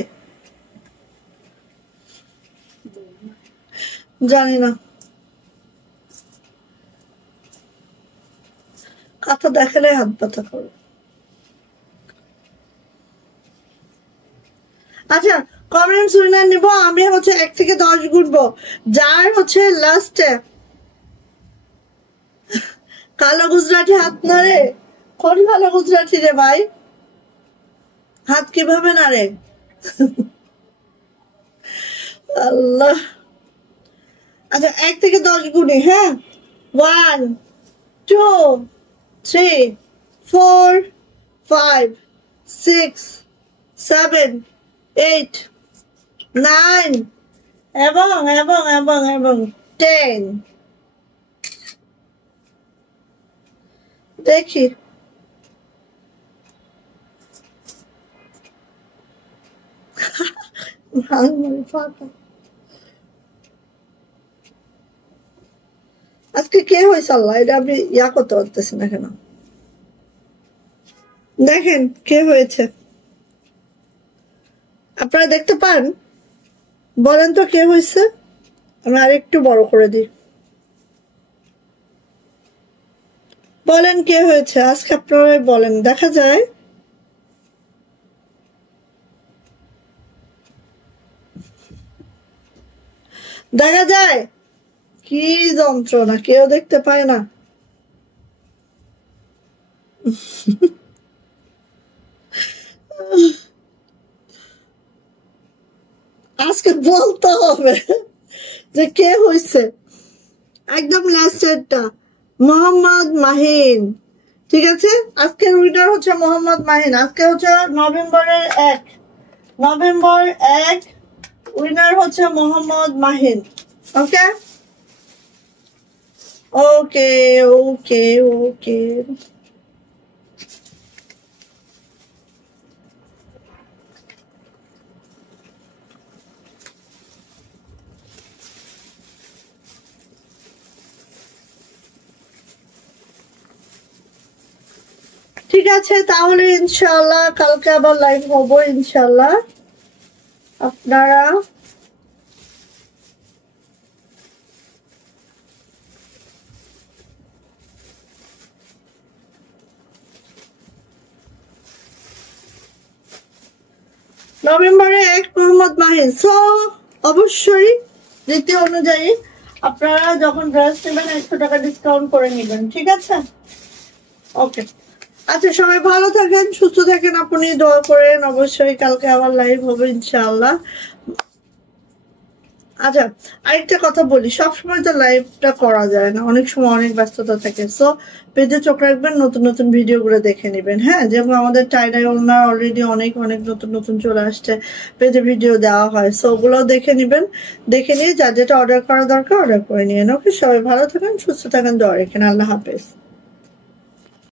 জানি না, কাঁথা দেখালে হাত ব্যথা করে। আচ্ছা কমেন্টস উইনার নিব আমি হচ্ছে 1 থেকে 10 গুনবো, যার হচ্ছে লাস্টে কালো গুজরাটি হাত নাড়ে। কোন কালো গুজরাটি রে ভাই, হাত কিভাবে নাড়ে? আল্লাহ। আচ্ছা 1 থেকে 10 গুনি, হ্যাঁ 1 2 3 4 5 6 7 8 9 এবং এবং এবং এবং 10। দেখি আজকে কে হয়েছে আল্লাহ, এটা আমি ইয়া করতে পারতেছি না কেন? দেখেন কে হয়েছে, আপনারা দেখতে পান? বলেন তো কে হয়েছে, আমি আরেকটু বড় করে দিই। বলেন কে হয়েছে আজকে, আপনারাই বলেন, দেখা যায়। দেখা যায় কি যন্ত্রণা, কেউ দেখতে পায় না। আজকে বলতে হবে যে কে হয়েছে। একদম লাস্টেরটা মোহাম্মদ মাহিন, ঠিক আছে? আজকের উইনার হচ্ছে মোহাম্মদ মাহিন। আজকে হচ্ছে নভেম্বরের 1, নভেম্বর 1, উইনার হচ্ছে মোহাম্মদ মাহিন। ওকে ওকে ওকে ওকে। ঠিক আছে তাহলে ইনশাআল্লাহ কালকে আবার লাইভ হবো ইনশাআল্লাহ। আপনারা নভেম্বরে 1 মোহাম্মদ মাহিন। সো অবশ্যই রীতি অনুযায়ী আপনারা যখন ড্রেস নেবেন 100 টাকা ডিসকাউন্ট করে নেবেন, ঠিক আছে? ওকে আচ্ছা সবাই ভালো থাকেন, সুস্থ থাকেন, আপনি দোয়া করেন। অবশ্যই কালকে আবার লাইভ হবে ইনশাআল্লাহ। আচ্ছা আরেকটা কথা বলি, সবসময় তো লাইভটা করা যায় না, অনেক সময় অনেক ব্যস্ততা থাকে। সো পেজে চোখ রাখবেন, নতুন নতুন ভিডিও গুলো দেখে নেবেন। হ্যাঁ যেমন আমাদের টাইডাই ওনার অলরেডি অনেক অনেক নতুন নতুন চলে আসছে, পেজে ভিডিও দেওয়া হয়। সো ওগুলো দেখে নেবেন, দেখে নিয়ে যা যেটা অর্ডার করা দরকার অর্ডার করে নিয়ে। ওকে সবাই ভালো থাকেন, সুস্থ থাকেন, দোয়া রাখেন। আল্লাহ হাফেজ।